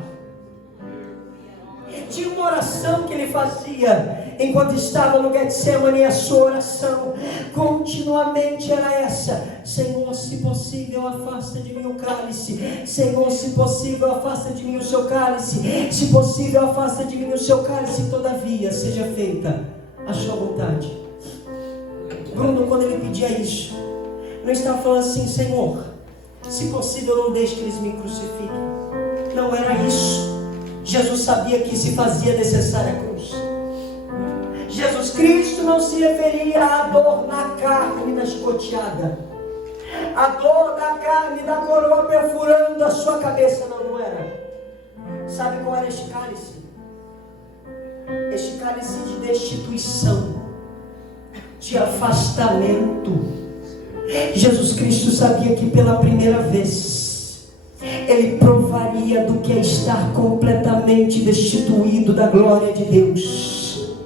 Tinha uma oração que ele fazia enquanto estava no Getsemane, e a sua oração continuamente era essa: Senhor, se possível, afasta de mim o cálice. Senhor, se possível, afasta de mim o seu cálice. Se possível, afasta de mim o seu cálice, todavia seja feita a sua vontade. Bruno, quando ele pedia isso, não estava falando assim: Senhor, se possível, não deixe que eles me crucifiquem. Não era isso. Jesus sabia que se fazia necessária a cruz. Jesus Cristo não se referia à dor na carne, na chicoteada, a dor da carne, da coroa perfurando a sua cabeça. Não era. Sabe qual era este cálice? Este cálice de destituição, de afastamento. Jesus Cristo sabia que pela primeira vez ele provaria do que é estar completamente destituído da glória de Deus.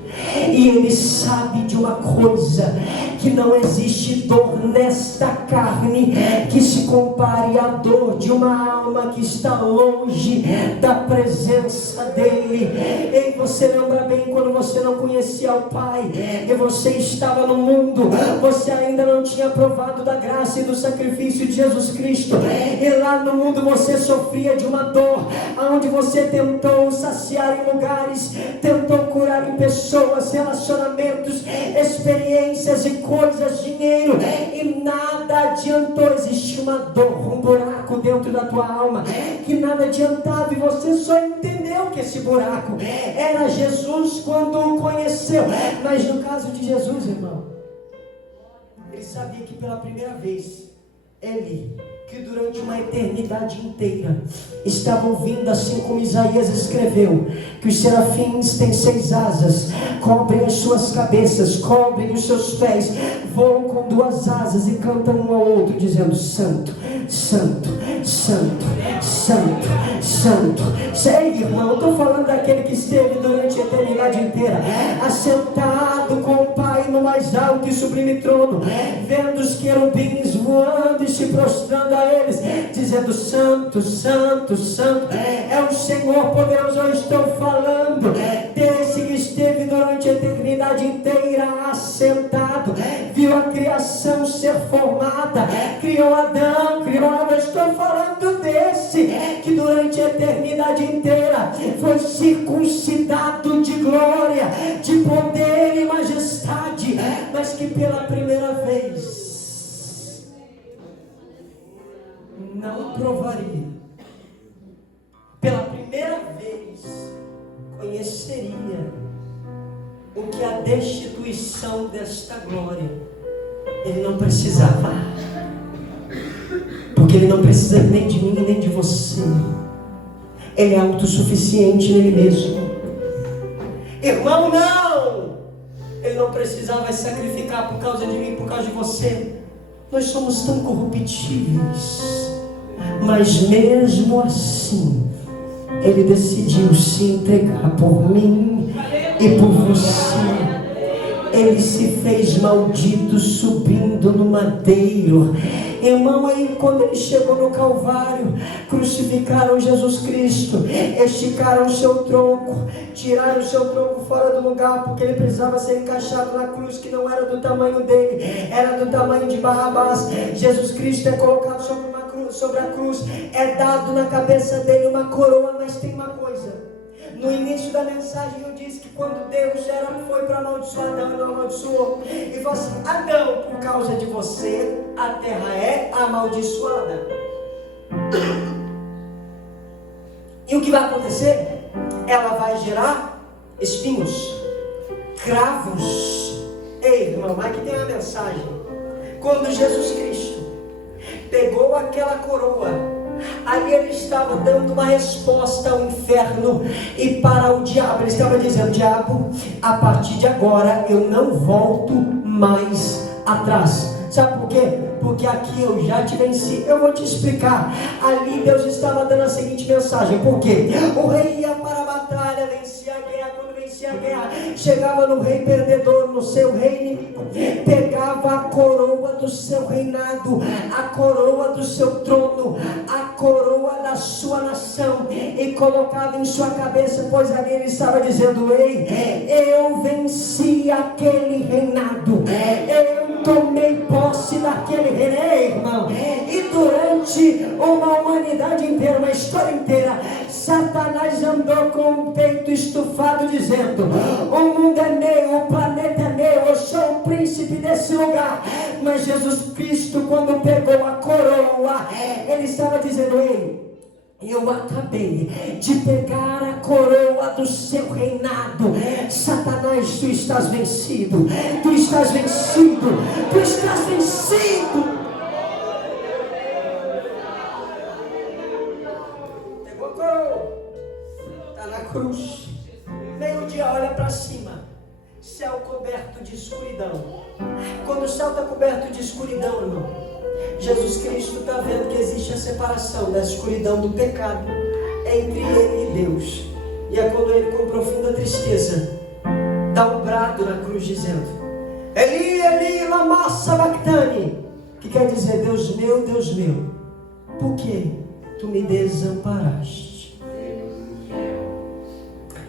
E ele sabe de uma coisa: que não existe dor nesta carne que se compare à dor de uma alma que está longe da presença dele. E você lembra bem quando você não conhecia o Pai e você estava no mundo, você ainda não tinha provado da graça e do sacrifício de Jesus Cristo, e lá no mundo você sofria de uma dor, onde você tentou saciar em lugares, tentou curar em pessoas, relacionamentos, experiências e coisas, dinheiro, e nada adiantou. Existia uma dor, um buraco dentro da tua alma que nada adiantava, e você só entendeu que esse buraco era Jesus quando o conheceu. Mas no caso de Jesus, irmão, ele sabia que pela primeira vez, ele, que durante uma eternidade inteira estava ouvindo, assim como Isaías escreveu, que os serafins têm 6 asas, cobrem as suas cabeças, cobrem os seus pés, voam com 2 asas e cantam um ao outro, dizendo: Santo, Santo, Santo, Santo, Santo. Ei, irmão, eu estou falando daquele que esteve durante a eternidade inteira assentado mais alto e sublime trono, vendo os querubins voando e se prostrando a eles, dizendo: Santo, Santo, Santo, é o Senhor poderoso. Eu estou falando desse que esteve durante a eternidade inteira assentado, viu a criação ser formada, criou Adão, criou Eva. Eu estou falando desse que durante a eternidade inteira foi circuncidado de glória, de poder e majestade, mas que pela primeira vez não provaria, pela primeira vez conheceria o que a destituição desta glória. Ele não precisava, porque ele não precisa nem de mim nem de você. Ele é autossuficiente nele mesmo. Irmão, não! Ele não precisava sacrificar por causa de mim, por causa de você. Nós somos tão corruptíveis, mas mesmo assim ele decidiu se entregar por mim e por você. Ele se fez maldito subindo no madeiro. Irmão, aí quando ele chegou no Calvário, crucificaram Jesus Cristo, esticaram o seu tronco, tiraram o seu tronco fora do lugar, porque ele precisava ser encaixado na cruz, que não era do tamanho dele, era do tamanho de Barrabás. Jesus Cristo é colocado sobre a cruz, é dado na cabeça dele uma coroa. Mas tem uma coisa: no início da mensagem eu disse que quando Deus foi para amaldiçoar Adão, ele não amaldiçoou. E falou assim: Adão, por causa de você, a terra é amaldiçoada. E o que vai acontecer? Ela vai gerar espinhos, cravos. Ei, irmão, aqui tem uma mensagem. Quando Jesus Cristo pegou aquela coroa, ali ele estava dando uma resposta ao inferno e para o diabo. Ele estava dizendo: diabo, a partir de agora eu não volto mais atrás. Sabe por quê? Porque aqui eu já te venci. Eu vou te explicar. Ali Deus estava dando a seguinte mensagem. Por quê? O rei ia para a batalha, vencia a guerra. Quando vencia a guerra, chegava no rei perdedor, no seu rei inimigo, pegava a coroa do seu reinado, a coroa do seu trono, a coroa da sua nação, e colocava em sua cabeça, pois ali ele estava dizendo: ei, eu venci aquele reinado, eu tomei posse daquele rei, irmão. E durante uma humanidade inteira, uma história inteira, Satanás andou com o peito estufado dizendo: o mundo é meu, o planeta é meu, eu sou o príncipe desse lugar. Mas Jesus Cristo, quando pegou a coroa, ele estava dizendo: ei, eu acabei de pegar a coroa do seu reinado. Satanás, tu estás vencido, tu estás vencido, tu estás vencido. Pegou a coroa, está na cruz, meio-dia, olha para cima, céu coberto de escuridão. Quando o céu está coberto de escuridão, irmão, Jesus Cristo está vendo que existe a separação da escuridão do pecado entre ele e Deus. E é quando ele, com profunda tristeza, dá um brado na cruz dizendo: Eli, Eli, lama sabachthani, que quer dizer: Deus meu, por que tu me desamparaste?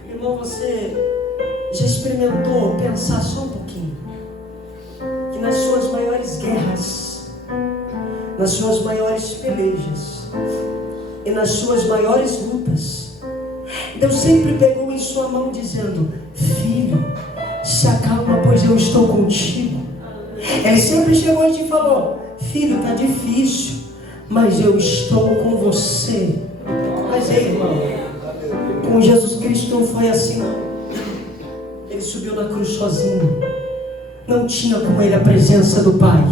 Irmão, você já experimentou pensar só um pouquinho que nas suas maiores guerras, nas suas maiores pelejas e nas suas maiores lutas, Deus sempre pegou em sua mão dizendo: filho, se acalma, pois eu estou contigo. Ele sempre chegou e te falou: filho, está difícil, mas eu estou com você. Mas ei, irmão, com Jesus Cristo não foi assim não. Ele subiu na cruz sozinho, não tinha com ele a presença do Pai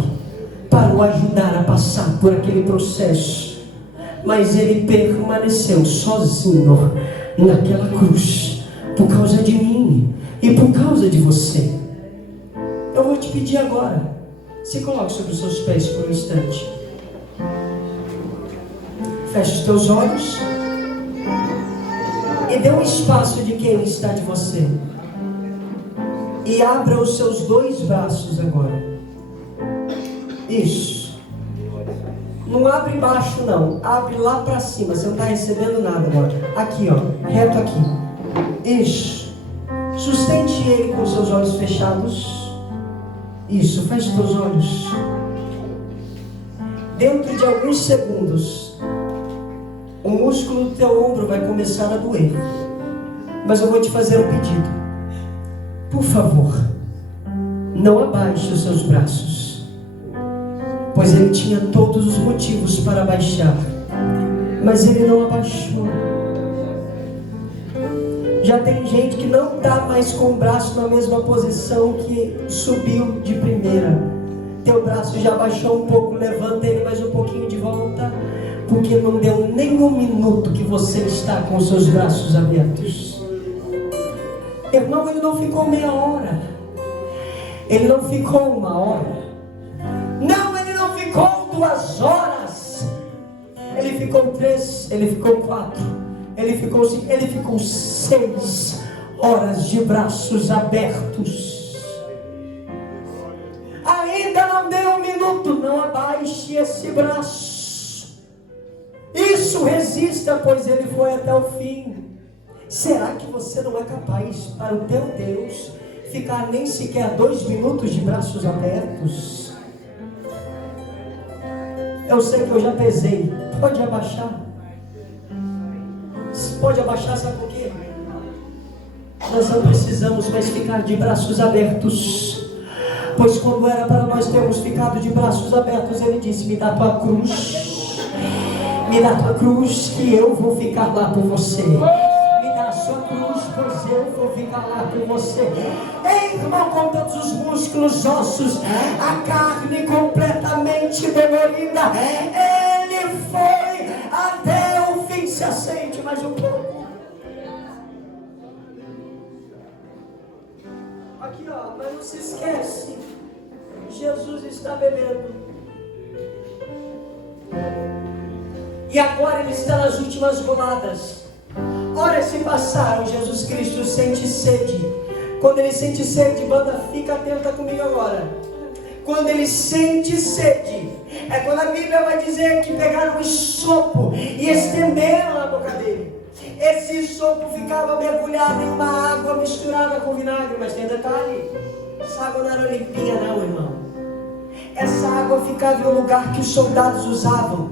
para o ajudar a passar por aquele processo, mas ele permaneceu sozinho naquela cruz, por causa de mim e por causa de você. Eu vou te pedir agora, se coloque sobre os seus pés por um instante, feche os teus olhos e dê um espaço de quem está de você. E abra os seus 2 braços agora. Isso. Não abre embaixo não, abre lá para cima. Você não está recebendo nada agora. Aqui, ó, reto aqui. Isso. Sustente ele com os seus olhos fechados. Isso, feche os teus olhos. Dentro de alguns segundos, o músculo do teu ombro vai começar a doer. Mas eu vou te fazer um pedido. Por favor, não abaixe os seus braços, pois ele tinha todos os motivos para abaixar, mas ele não abaixou. Já tem gente que não está mais com o braço na mesma posição que subiu de primeira. Teu braço já baixou um pouco, levanta ele mais um pouquinho de volta, porque não deu nem um minuto que você está com os seus braços abertos. Irmão, ele não ficou meia hora, ele não ficou 1 hora, não, ele não ficou 2 horas, ele ficou 3, ele ficou 4, ele ficou 5, ele ficou 6 horas de braços abertos. Ainda não deu 1 minuto, não abaixe esse braço. Isso, resista, pois ele foi até o fim. Será que você não é capaz para o teu Deus ficar nem sequer 2 minutos de braços abertos? Eu sei que eu já pesei. Pode abaixar. Pode abaixar, sabe por quê? Nós não precisamos mais ficar de braços abertos. Pois quando era para nós termos ficado de braços abertos, ele disse: me dá tua cruz. Me dá tua cruz que eu vou ficar lá por você. Sua cruz, pois eu vou ficar lá com você. Ei, irmão, com todos os músculos, ossos, a carne completamente dolorida, ele foi até o fim. Se aceite mais um pouco. Aqui, ó, mas não se esquece, Jesus está bebendo. E agora ele está nas últimas goladas. Horas se passaram, Jesus Cristo sente sede. Quando ele sente sede, banda, fica atenta comigo agora. Quando ele sente sede, é quando a Bíblia vai dizer que pegaram um isopo e estenderam na boca dele. Esse isopo ficava mergulhado em uma água misturada com vinagre. Mas tem detalhe, essa água não era limpinha não, irmão. Essa água ficava em um lugar que os soldados usavam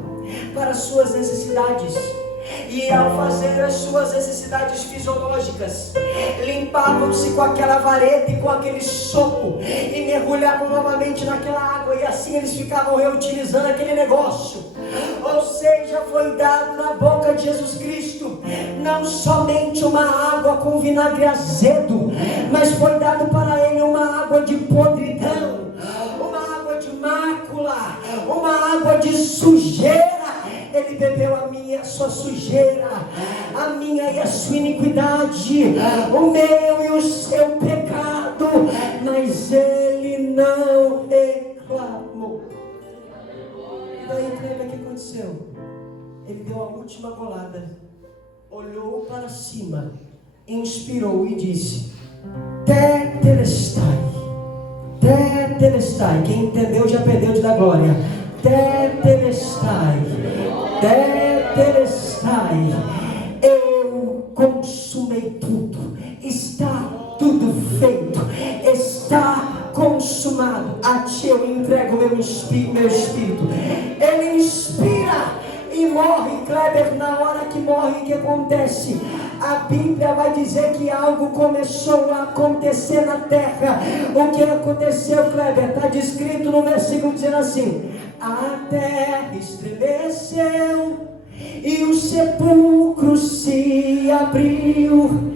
para suas necessidades. E ao fazer as suas necessidades fisiológicas, limpavam-se com aquela vareta e com aquele sopo e mergulhavam novamente naquela água, e assim eles ficavam reutilizando aquele negócio. Ou seja, foi dado na boca de Jesus Cristo não somente uma água com vinagre azedo, mas foi dado para ele uma água de podridão, uma água de mácula, uma água de sujeira. Ele bebeu a minha e a sua sujeira, a minha e a sua iniquidade, o meu e o seu pecado, mas ele não reclamou. E daí, lembra o que aconteceu? Ele deu a última golada, olhou para cima, inspirou e disse: Tetelestai, Tetelestai. Quem entendeu já perdeu de dar glória. Tetelestai, Tetelestai. Eu consumei tudo, está tudo feito, está consumado. A ti eu entrego meu espírito. Ele inspira e morre. Kleber, na hora que morre, o que acontece? A Bíblia vai dizer que algo começou a acontecer na terra. O que aconteceu, Kleber? Está descrito no versículo dizendo assim: a terra estremeceu e o sepulcro se abriu,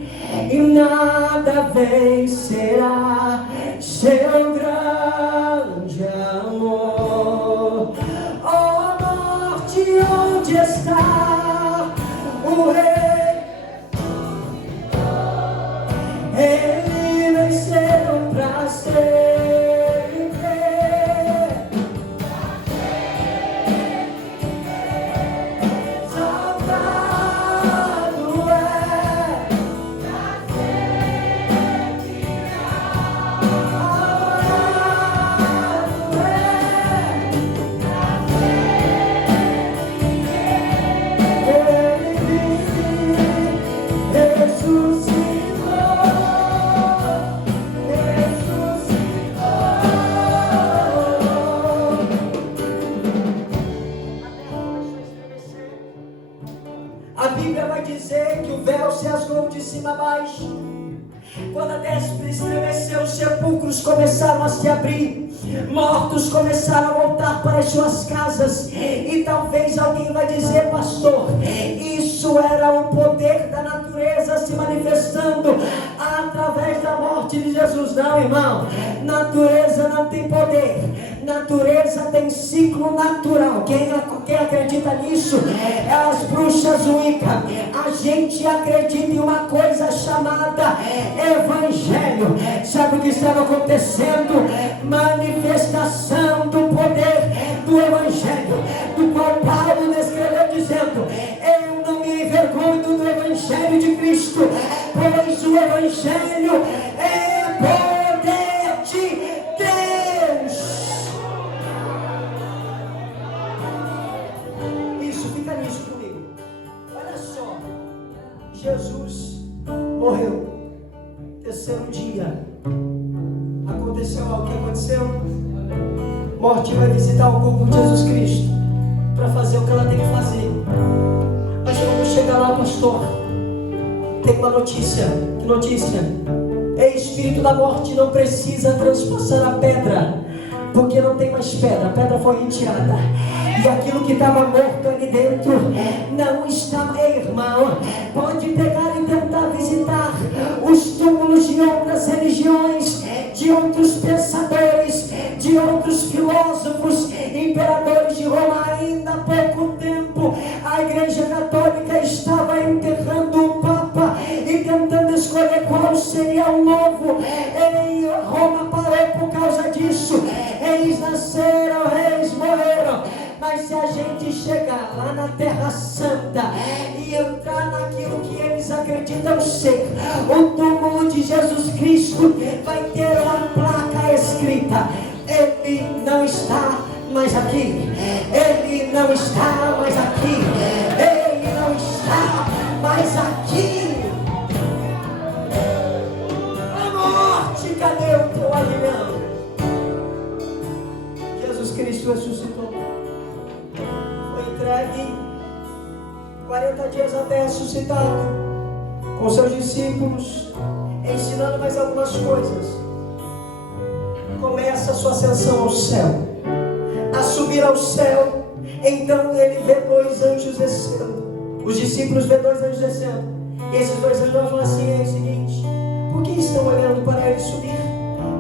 e nada vencerá seu grande amor. Ó morte, onde está o rei? Ele venceu pra sempre. cima a baixo. Quando a déspera estremeceu, os sepulcros começaram a se abrir, mortos começaram a voltar para as suas casas. E talvez alguém vai dizer: pastor, isso era o poder da natureza se manifestando através da morte de Jesus. Não, irmão, natureza não tem poder, natureza tem ciclo natural. Quem acredita nisso é as bruxas Wicca. A gente acredita em uma coisa chamada Evangelho. Sabe o que estava acontecendo? Manifestação do poder do Evangelho, do qual Paulo descreveu dizendo: eu não me envergonho do Evangelho de Cristo, pois o Evangelho é poder de Deus. Isso, fica nisso comigo. Olha só, Jesus morreu. Terceiro dia, aconteceu algo. O que aconteceu? Morte vai visitar o corpo de Jesus Cristo para fazer o que ela tem que fazer. Mas quando chegar lá, pastor, tem uma notícia. Que notícia? Espírito da morte não precisa transpassar a pedra, porque não tem mais pedra. A pedra foi retirada. E aquilo que estava morto ali dentro não está. Irmão, pode pegar e tentar visitar os túmulos de outras religiões, de outros pensadores, de outros filósofos, imperadores de Roma. Ainda há pouco tempo a Igreja Católica estava enterrando o Papa e tentando escolher qual seria o novo. E Roma parou por causa disso. Eles nasceram, reis morreram. Mas se a gente chegar lá na Terra Santa e entrar naquilo que eles acreditam ser o túmulo de Jesus Cristo, vai ter uma placa escrita: ele não está mais aqui, ele não está mais aqui, ele não está mais aqui. A morte, cadê o teu aguilhão? Jesus Cristo ressuscitou, foi entregue 40 dias até ressuscitado, com seus discípulos, ensinando mais algumas coisas. Começa a sua ascensão ao céu, a subir ao céu. Então ele vê 2 anjos descendo. Os discípulos vê 2 anjos descendo. E esses 2 anjos vão falar assim: é o seguinte, por que estão olhando para ele subir?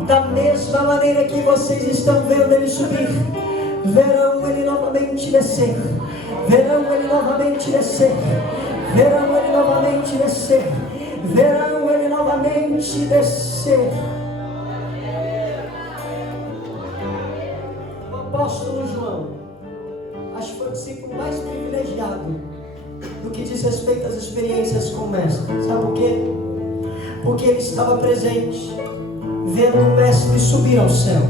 Da mesma maneira que vocês estão vendo ele subir, verão ele novamente descer, verão ele novamente descer, verão ele novamente descer, verão ele novamente descer. O apóstolo João, acho que foi o discípulo mais privilegiado no que diz respeito às experiências com o Mestre. Sabe por quê? Porque ele estava presente, vendo o Mestre subir ao céu.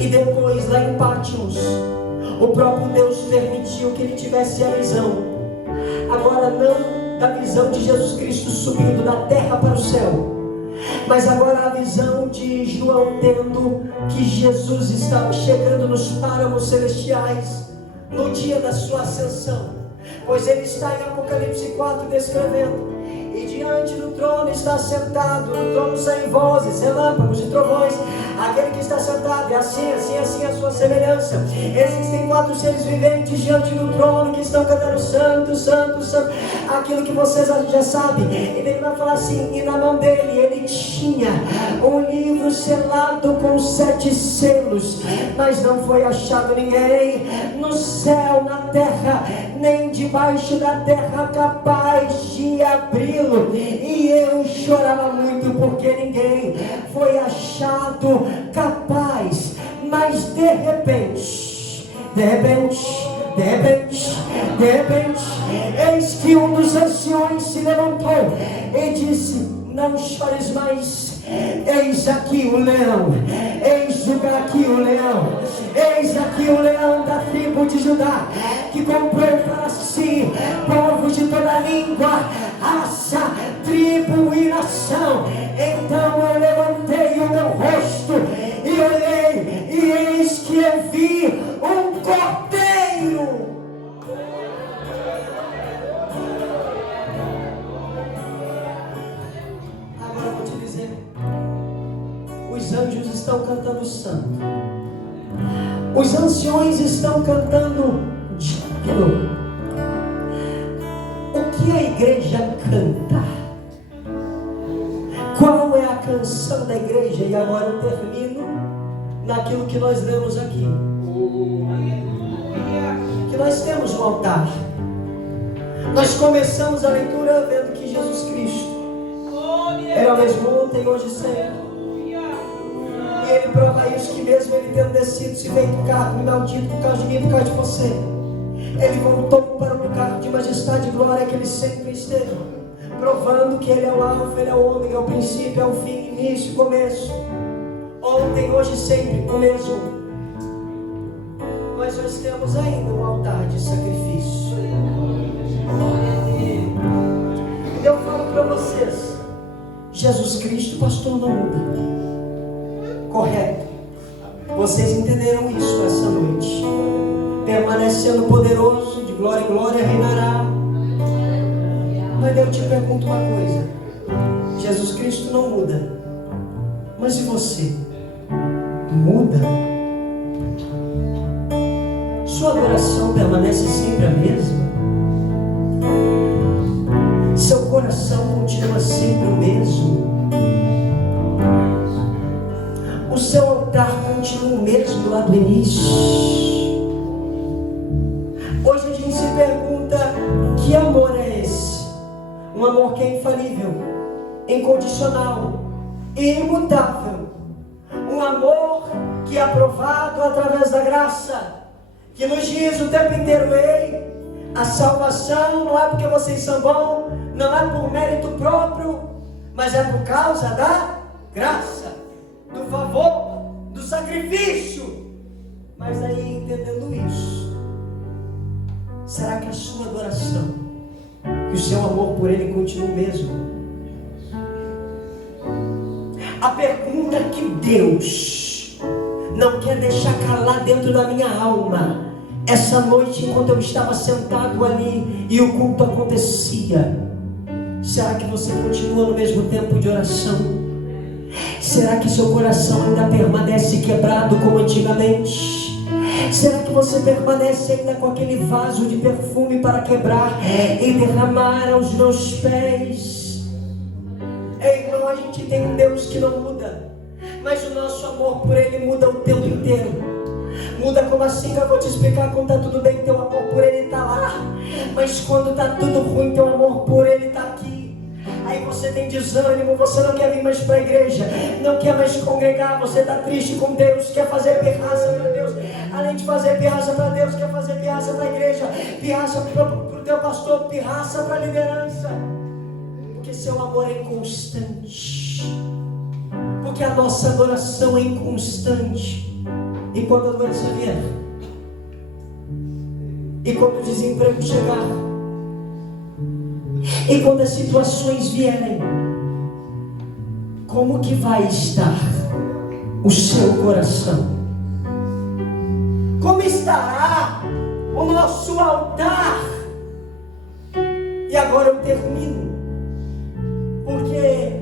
E depois, lá em Pátimos, o próprio Deus permitiu que ele tivesse a visão. Agora não da visão de Jesus Cristo subindo da terra para o céu, mas agora a visão de João tendo que Jesus estava chegando nos páramos celestiais no dia da sua ascensão. Pois ele está em Apocalipse 4 descrevendo: e diante do trono está sentado, no trono saem vozes, relâmpagos e trovões. Aquele que está sentado é assim, assim, assim a sua semelhança. Existem 4 seres viventes diante do trono que estão cantando santo, santo, santo. Aquilo que vocês já sabem. E ele vai falar assim: e na mão dele ele tinha um livro selado com 7 selos, mas não foi achado ninguém no céu, na terra, nem debaixo da terra capaz de abri-lo. E eu chorava muito porque ninguém foi achado capaz. Mas de repente, eis que um dos anciões se levantou e disse: não chores mais, eis aqui o leão, eis aqui o leão, eis aqui o leão da tribo de Judá, que comprou para si povos de toda língua, raça, tribo e nação. Então eu levantei o meu rosto e olhei, e eis que eu vi um cordeiro. Os anjos estão cantando santo. Os anciões estão cantando digno. O que a igreja canta? Qual é a canção da igreja? E agora eu termino naquilo que nós lemos aqui. Que nós temos um altar. Nós começamos a leitura vendo que Jesus Cristo era o mesmo ontem, hoje e sempre. E Ele prova isso, que mesmo Ele tendo descido, se feito carne, maldito por causa de mim, por causa de você, Ele voltou para o lugar de majestade e glória que Ele sempre esteve, provando que Ele é o alfa, Ele é o ômega, é o princípio, é o fim, início, começo. Ontem, hoje e sempre, o mesmo. Mas nós temos ainda um altar de sacrifício. E eu falo para vocês, Jesus Cristo, pastor, não muda. Correto. Vocês entenderam isso essa noite. Permanecendo poderoso, de glória em glória, reinará. Mas eu te pergunto uma coisa. Jesus Cristo não muda. Mas e você? Muda? Sua adoração permanece sempre a mesma? Seu coração continua sempre o mesmo? O seu altar continua o mesmo lá do início? Hoje a gente se pergunta: que amor é esse? Um amor que é infalível, incondicional e imutável. Um amor que é aprovado através da graça, que nos diz o tempo inteiro: ei, a salvação não é porque vocês são bons, não é por mérito próprio, mas é por causa da graça, do favor, do sacrifício. Mas aí, entendendo isso, será que a sua adoração e o seu amor por Ele continua o mesmo? A pergunta que Deus não quer deixar calar dentro da minha alma essa noite, enquanto eu estava sentado ali e o culto acontecia: será que você continua no mesmo tempo de oração? Será que seu coração ainda permanece quebrado como antigamente? Será que você permanece ainda com aquele vaso de perfume para quebrar e derramar aos meus pés? Irmão, a gente tem um Deus que não muda, mas o nosso amor por Ele muda o tempo inteiro. Muda como assim? Que eu vou te explicar. Quando está tudo bem, teu amor por Ele está lá, mas quando está tudo ruim, teu amor por Ele está aqui. Aí você tem desânimo, você não quer vir mais para a igreja, não quer mais congregar, você está triste com Deus, quer fazer pirraça para Deus. Além de fazer pirraça para Deus, quer fazer pirraça para a igreja, pirraça para o teu pastor, pirraça para a liderança. Porque seu amor é inconstante, porque a nossa adoração é inconstante. E quando a doença vier, e quando o desemprego chegar, e quando as situações vierem, como que vai estar o seu coração? Como estará o nosso altar? E agora eu termino, porque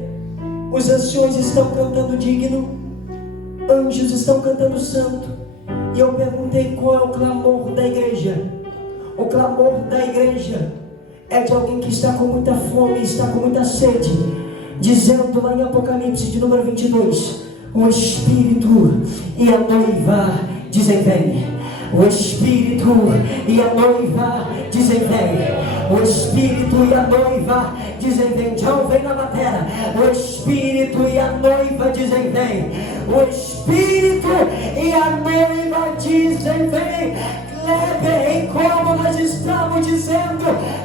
os anciões estão cantando digno, anjos estão cantando santo. E eu perguntei: qual é o clamor da igreja? O clamor da igreja é de alguém que está com muita fome, está com muita sede, dizendo lá em Apocalipse de número 22: o Espírito e a noiva dizem vem. O Espírito e a noiva dizem vem. O Espírito e a noiva dizem vem. John, vem na matéria. O Espírito e a noiva dizem vem. O Espírito e a noiva dizem vem. Kleber, em como nós estamos dizendo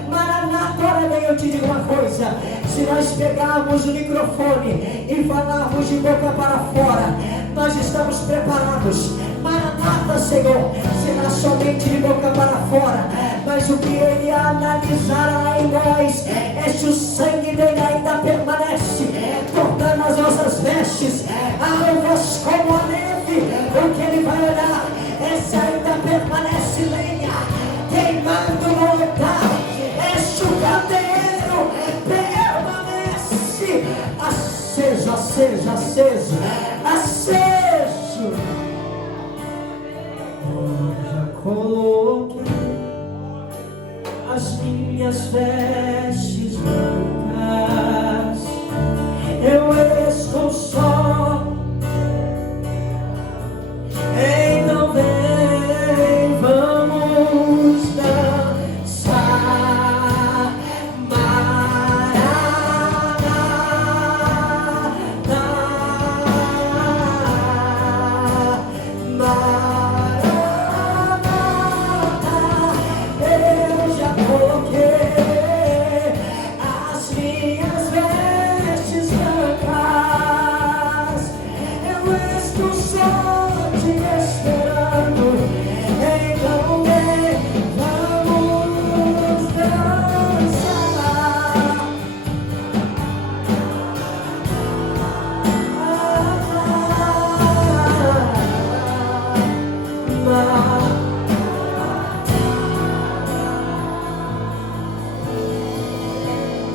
Maranata, olha bem, eu te digo uma coisa: se nós pegarmos o microfone e falarmos de boca para fora, nós estamos preparados. Maranata, Senhor, será somente de boca para fora, mas o que Ele analisará em nós é se o sangue dele ainda permanece, cortando as nossas vestes, alvas como a neve. O que Ele vai olhar é se ainda permanece lenha queimando no altar, é se o candeeiro permanece aceso, aceso, aceso, aceso.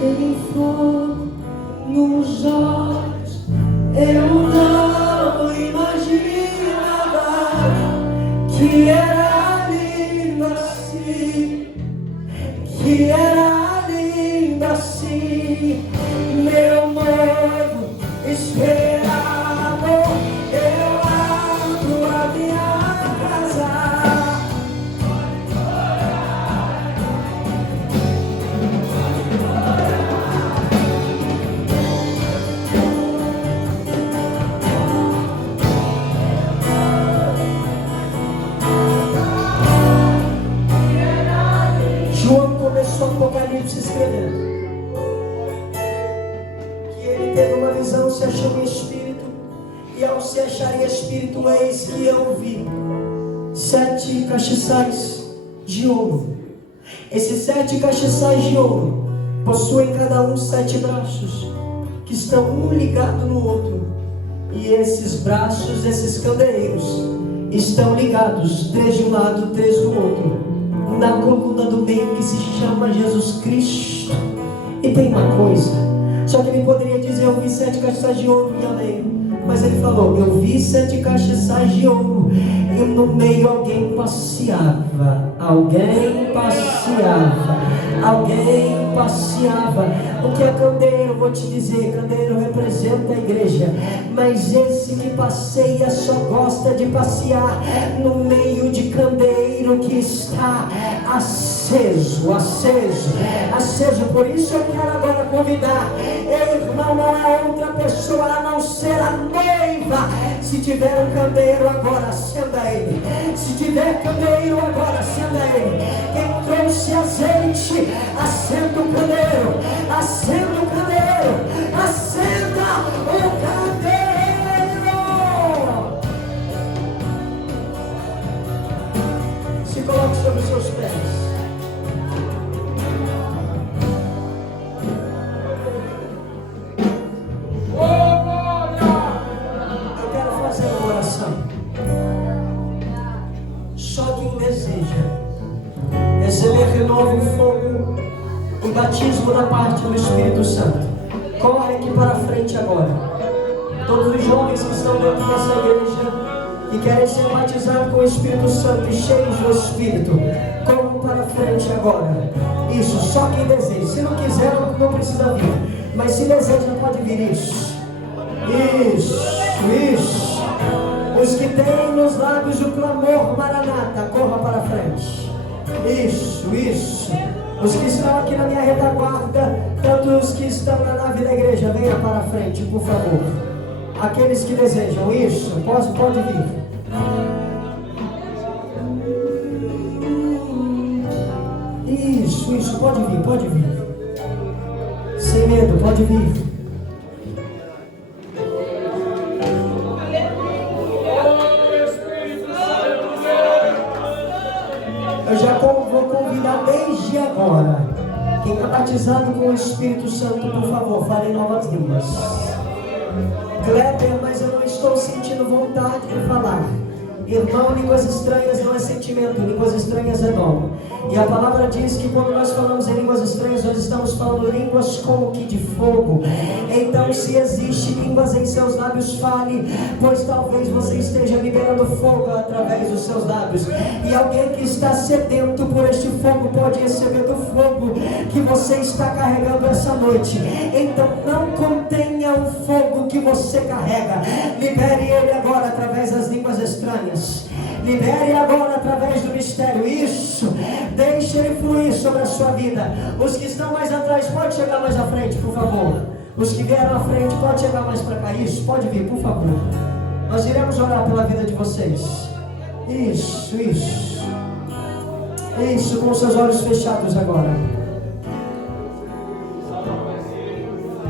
Tem fogo nos olhos, eu não imaginava que era lindo assim, que era lindo assim. Meu noivo esperado, eu abro a minha casa. João começou o Apocalipse escrevendo que ele teve uma visão, se achou em espírito, e ao se achar em espírito, eis que eu vi 7 castiçais de ouro. Esses 7 castiçais de ouro possuem cada um 7 braços, que estão um ligado no outro, e esses braços, esses candeeiros, estão ligados, 3 de um lado, 3 do outro, na coluna do meio, que se chama Jesus Cristo. E tem uma coisa, só que ele poderia dizer: eu vi 7 castiçais de ouro e amém. Mas ele falou: eu vi 7 castiçais de ouro, e no meio alguém passeava. Alguém passeava. Alguém passeava. O que é candeeiro? Vou te dizer: candeeiro representa a igreja. Mas esse que passeia só gosta de passear no meio de candeeiro que está aceso, aceso, aceso. Por isso eu quero agora convidar, irmão, não é outra pessoa a não ser a noiva. Se tiver um candeeiro agora, acenda ele. Se tiver candeeiro agora, acenda ele. Quem trouxe azeite, acenda o candeeiro, acenda o candeeiro, acenda o candeeiro. Se coloque sobre os seus pés. Eu quero fazer uma oração. Só quem deseja receber renovo e fogo e batismo da parte do Espírito Santo, corre aqui para frente agora. Todos os jovens que estão dentro dessa igreja e querem ser batizados com o Espírito Santo e cheios do Espírito, corram para frente agora. Isso, só quem deseja. Se não quiser, não precisa vir, mas se deseja, pode vir. Isso, isso. Os que têm nos lábios o clamor Maranata, corra para frente. Isso, isso. Os que estão aqui na minha retaguarda, tanto os que estão na nave da igreja, venha para frente, por favor. Aqueles que desejam, isso, pode vir. Isso, pode vir. Sem medo, pode vir. Eu já vou convidar desde agora. Quem está batizado com o Espírito Santo, por favor, fale em novas línguas. Kleber, mas eu não estou sentindo vontade de falar. Irmão, línguas estranhas não é sentimento, línguas estranhas é dom. E a palavra diz que quando nós falamos em línguas estranhas, nós estamos falando línguas como que de fogo. Então, se existe línguas em seus lábios, fale, pois talvez você esteja liberando fogo através dos seus lábios. E alguém que está sedento por este fogo pode receber do fogo que você está carregando essa noite. Então, não contenha o fogo que você carrega. Libere ele agora através das línguas estranhas. Libere agora através do mistério. Isso, deixe ele fluir sobre a sua vida. Os que estão mais atrás, pode chegar mais à frente, por favor. Os que vieram à frente, pode chegar mais para cá. Isso, pode vir, por favor. Nós iremos orar pela vida de vocês. Isso, com seus olhos fechados agora.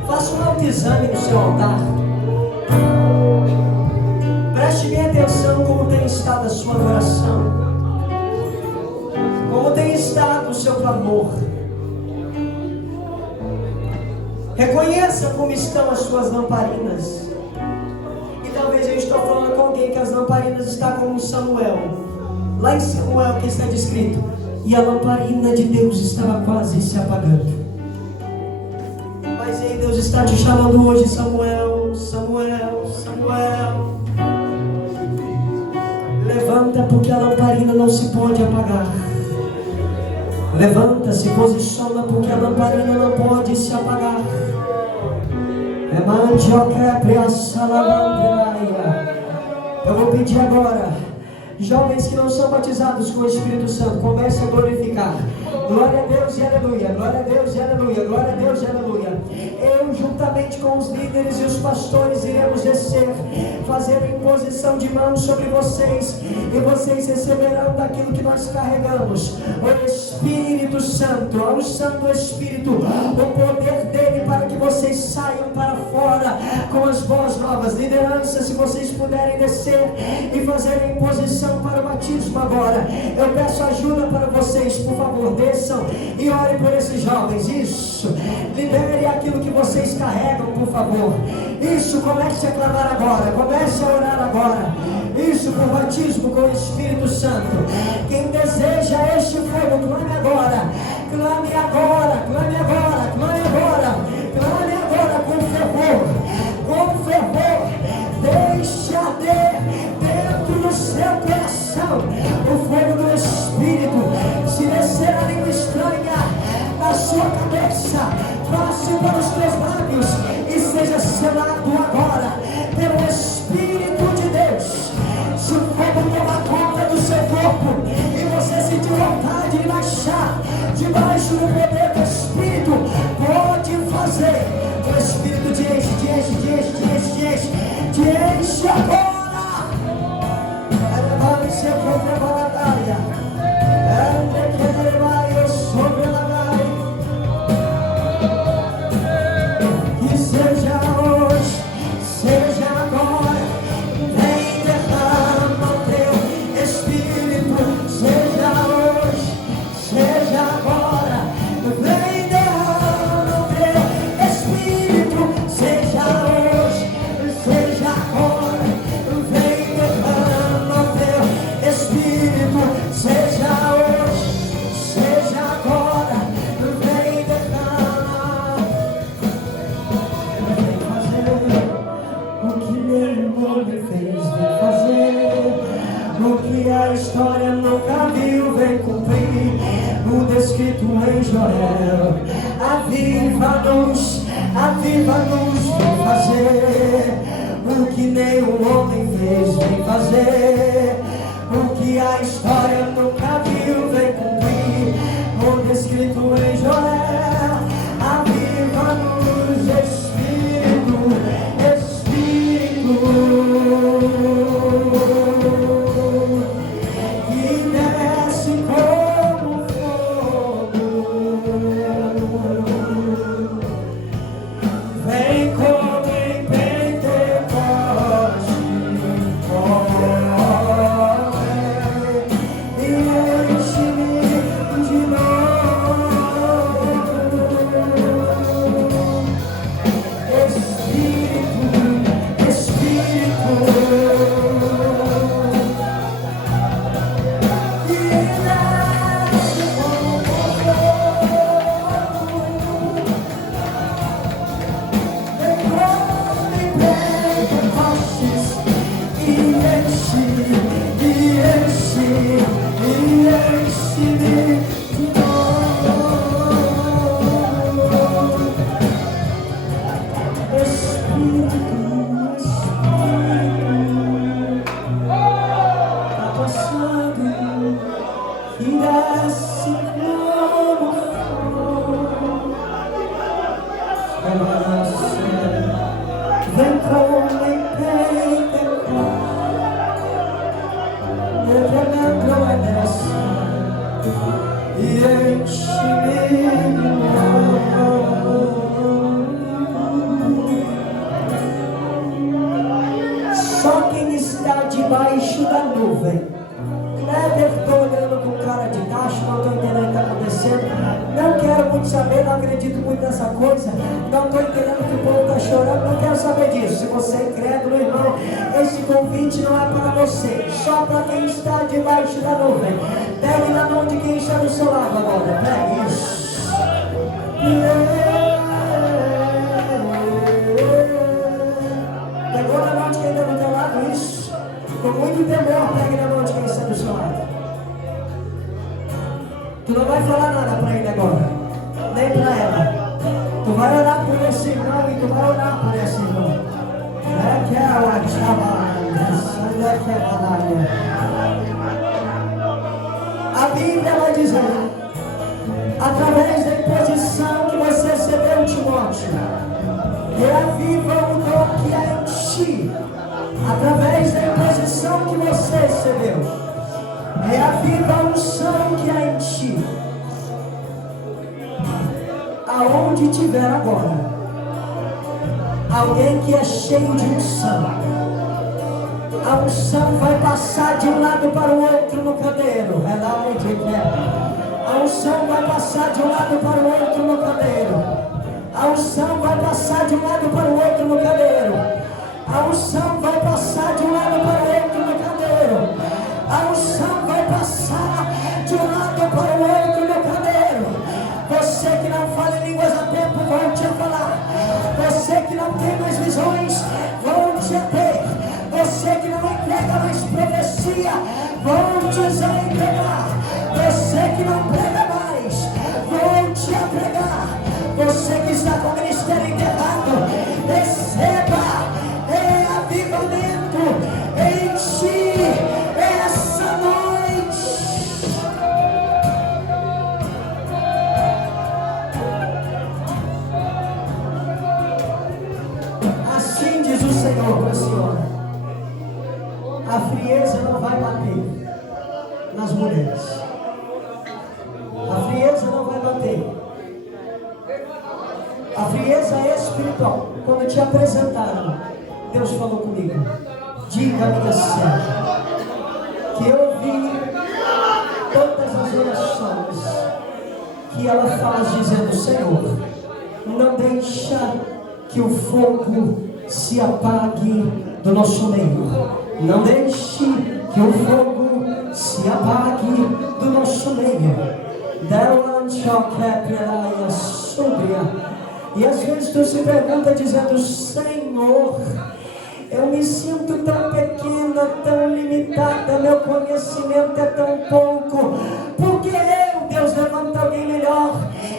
Faça um autoexame no seu altar. Preste bem atenção como tem estado a sua oração, como tem estado o seu clamor. Reconheça como estão as suas lamparinas. E talvez eu estou falando com alguém que as lamparinas estão como Samuel. Lá em Samuel que está descrito: e a lamparina de Deus estava quase se apagando. Mas aí Deus está te chamando hoje: Samuel, Samuel, Samuel. Levanta, porque a lamparina não se pode apagar. Levanta, se posiciona, porque a lamparina não pode se apagar. Eu vou pedir agora, jovens que não são batizados com o Espírito Santo, comece a glorificar. Glória a Deus e aleluia, glória a Deus e aleluia, glória a Deus e aleluia. Eu, juntamente com os líderes e os pastores, iremos descer, fazer a imposição de mãos sobre vocês, e vocês receberão daquilo que nós carregamos: o Espírito Santo, a unção do Espírito, o poder dele, para que vocês saiam para fora com as boas novas. Liderança, se vocês puderem descer e fazer a imposição para o batismo agora, eu peço ajuda para vocês, por favor, desçam e orem por esses jovens. Isso, libere aquilo que vocês carregam, por favor. Isso, comece a clamar agora, comece a orar agora. Isso, por batismo com o Espírito Santo. Quem deseja este fogo, clame agora, clame agora, clame agora, clame agora, clame agora com fervor, com fervor. Deixe arder dentro do seu coração o fogo do Espírito. Se descer a língua estranha na sua cabeça, passe para os teus lábios e seja selado agora pelo Espírito de Deus. Se o fogo tomar conta do seu corpo e você sentir vontade de baixar debaixo do poder do Espírito, pode fazer. O Espírito te enche, te enche, te enche, te enche, te enche, te enche agora. Levante-se contra a batalha. Ande que ele vai sobre a batalha. Que seja hoje, seja agora. Vem derrama o teu Espírito. Seja hoje, seja agora. Vem derrama o teu Espírito. Seja hoje, seja agora. Vem derrama o teu Espírito. Seja hoje, seja agora. Vem derrama. Vem fazer o que nenhum homem fez. Vem fazer o que a história nunca viu. Vem cumprir o descrito em Joel. Aviva-nos, aviva-nos. Vem fazer o que nenhum homem fez. Vem fazer o que a história nunca viu. Vem cumprir o descrito em Joel. Aviva-nos, Espírito, Espírito, que desce como fogo. Vem como em Pentecoste. Enche-me de novo. Espírito, Espírito, que desce como fogo. Vem como em Pentecostes e enche-me de novo. Espírito, Espírito, tá passando e desce como fogo. Vem como em Pentecostes. debaixo da nuvem. Kleber, estou olhando com cara de tacho, não estou entendendo o que está acontecendo. Não quero muito saber, não acredito muito nessa coisa. Não estou entendendo que o povo está chorando, não quero saber disso. Se você é incrédulo, irmão, esse convite não é para você, só para quem está debaixo da nuvem. Pegue na mão de quem está do seu lado agora, pegue isso. Pegou na mão de quem está do teu lado, isso. Com muito temor, pegue na mão de quem está do seu lado. Tu não vai falar nada para ele agora, nem para ela. Tu vai orar por esse irmão e tu vai orar por esse irmão. A Bíblia vai dizer, através da imposição que você recebeu, Timóteo, reaviva o dom que há em ti. Através da imposição que você recebeu, reaviva a unção que há em ti. Aonde tiver agora alguém que é cheio de unção, a unção vai passar de um lado para o outro no candeeiro. A unção vai passar de um lado para o outro no candeeiro. A unção vai passar de um lado para o outro no candeeiro. A unção vai passar de um lado para o outro no candeeiro. A unção vai passar de um lado para o outro no candeeiro. Você que não fala em línguas há tempo, volte a falar. Você que não tem mais visões, volte a ter. Você que não entrega mais profecia, volte a entregar. Você que não prega mais, volte a pregar. Você que está com o ministério enterrado, receba avivamento em ti essa noite. Assim diz o Senhor para a senhora: a frieza não vai bater nas mulheres. A frieza não vai bater. A frieza é espiritual. Quando te apresentaram, Deus falou comigo: diga a minha serva que eu ouvi todas as orações que ela faz dizendo: Senhor, não deixa que o fogo se apague do nosso meio. Não deixe que o fogo se apague do nosso meio. E às vezes tu se pergunta dizendo: Senhor, eu me sinto tão pequena, tão limitada, meu conhecimento é tão pouco. Porque eu, Deus, levanta alguém melhor.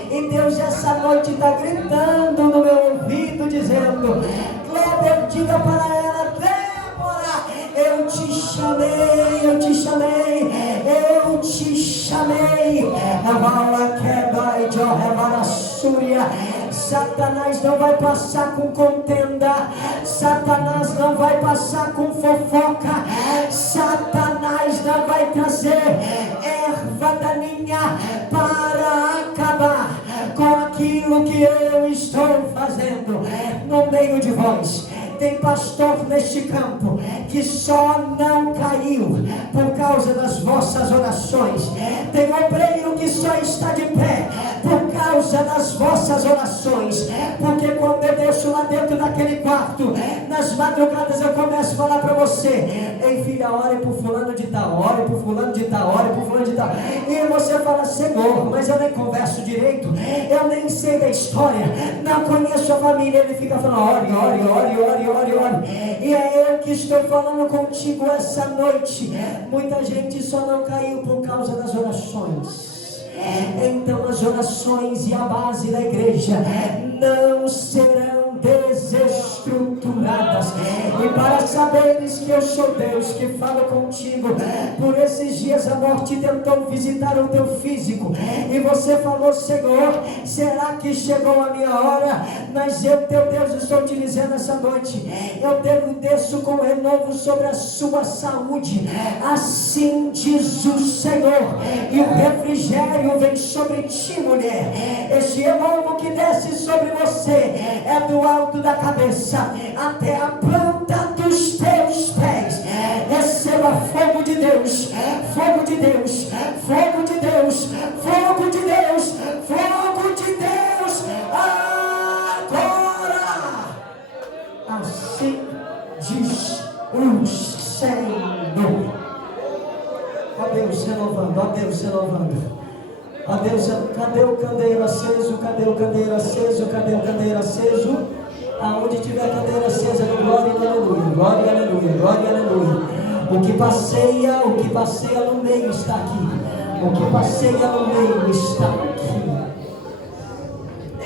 E Deus essa noite está gritando no meu ouvido, dizendo: Kleber, diga para ela: Débora, eu te chamei, eu te chamei, eu te chamei. Satanás não vai passar com contenda. Satanás não vai passar com fofoca. Satanás não vai trazer erva daninha para acabar com aquilo que eu estou fazendo no meio de vós. Tem pastor neste campo que só não caiu por causa das vossas orações. Tem obreiro que só está de pé por causa das vossas orações. Porque quando eu deixo lá dentro daquele quarto, nas madrugadas eu começo a falar para você: ei filha, ore por fulano de tal, ore por fulano de tal, ore por fulano de tal. E você fala: Senhor, mas eu nem converso direito, eu nem sei da história, não conheço a família. Ele fica falando: ore, ore, ore, ore, ore, ore. E é eu que estou falando contigo essa noite. Muita gente só não caiu por causa das orações. Então as orações e a base da igreja não serão desestruturadas. E para saberes que eu sou Deus que falo contigo, por esses dias a morte tentou visitar o teu físico e você falou: Senhor, será que chegou a minha hora? Mas eu, teu Deus, estou te dizendo essa noite: eu desço com renovo sobre a sua saúde. Assim diz o Senhor. E o refrigério vem sobre ti, mulher. Este renovo que desce sobre você é do alto da cabeça até a planta dos teus pés. Agora fogo de Deus, fogo de Deus, fogo de Deus, fogo de Deus, fogo de Deus, agora. Assim diz o Senhor. Ó Deus renovando, ó Deus renovando. Ó Deus, cadê o candeeiro aceso? Cadê o candeeiro aceso? Cadê o candeeiro aceso? Aonde tiver candeeiro acesa, glória e aleluia, glória e aleluia, glória e aleluia. O que passeia no meio está aqui. O que passeia no meio está aqui.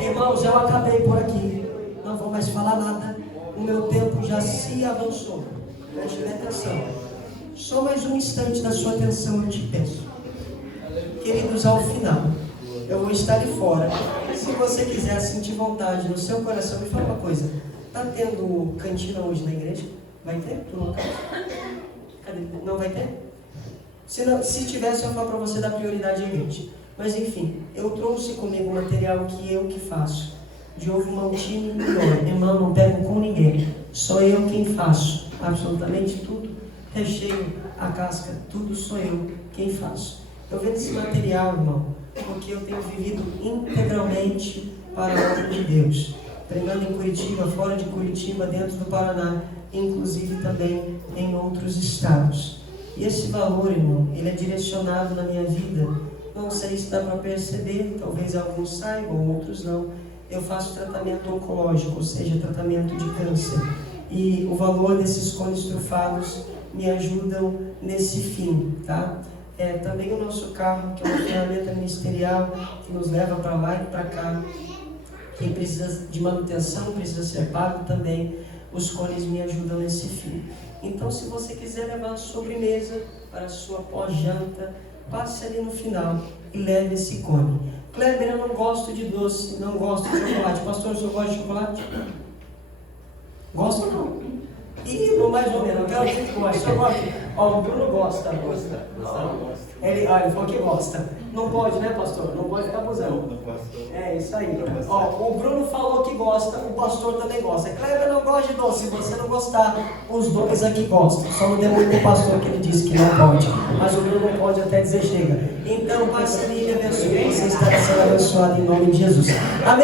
Irmãos, eu acabei por aqui. Não vou mais falar nada. O meu tempo já se avançou. Preste atenção. Só mais um instante da sua atenção eu te peço. Queridos, ao final, eu vou estar de fora. Se você quiser sentir vontade no seu coração, me fala uma coisa. Está tendo cantina hoje na igreja? Vai ter? Tu não quer? Cadê? Não vai ter? Se tivesse, eu ia falar para você dar prioridade à igreja. Mas enfim, eu trouxe comigo o material que eu que faço. De ovo maltine e óleo. Irmão, não pego com ninguém. Sou eu quem faço. Absolutamente tudo. Recheio, a casca, tudo sou eu quem faço. Eu vendo esse material, irmão, porque eu tenho vivido integralmente para a obra de Deus. Pregando em Curitiba, fora de Curitiba, dentro do Paraná, inclusive também em outros estados. E esse valor, irmão, ele é direcionado na minha vida. Não sei se dá para perceber, talvez alguns saibam, outros não. Eu faço tratamento oncológico, ou seja, tratamento de câncer. E o valor desses cones trufados me ajudam nesse fim, tá? Também o nosso carro, que é uma ferramenta ministerial que nos leva para lá e para cá. Quem precisa de manutenção precisa ser pago também. Os cones me ajudam nesse fim. Então, se você quiser levar a sobremesa para a sua pós-janta, passe ali no final e leve esse cone. Kleber, eu não gosto de doce, não gosto de chocolate. Pastor, o senhor gosta de chocolate? Gosta ou não? Ih, mais ou menos, eu quero alguém que gosta. O senhor gosta? Ó, o Bruno gosta. Ele falou que gosta. Não pode, né, pastor? Não pode ficar abusando. É isso aí. Ó, o Bruno falou que gosta, o pastor também gosta. Kleber não gosta de doce. Se você não gostar, os dois aqui gostam. Só não deu muito pro pastor que ele disse que não pode. Mas o Bruno não pode até dizer chega. Então, passe ali e abençoe. Você está sendo abençoado em nome de Jesus. Amém.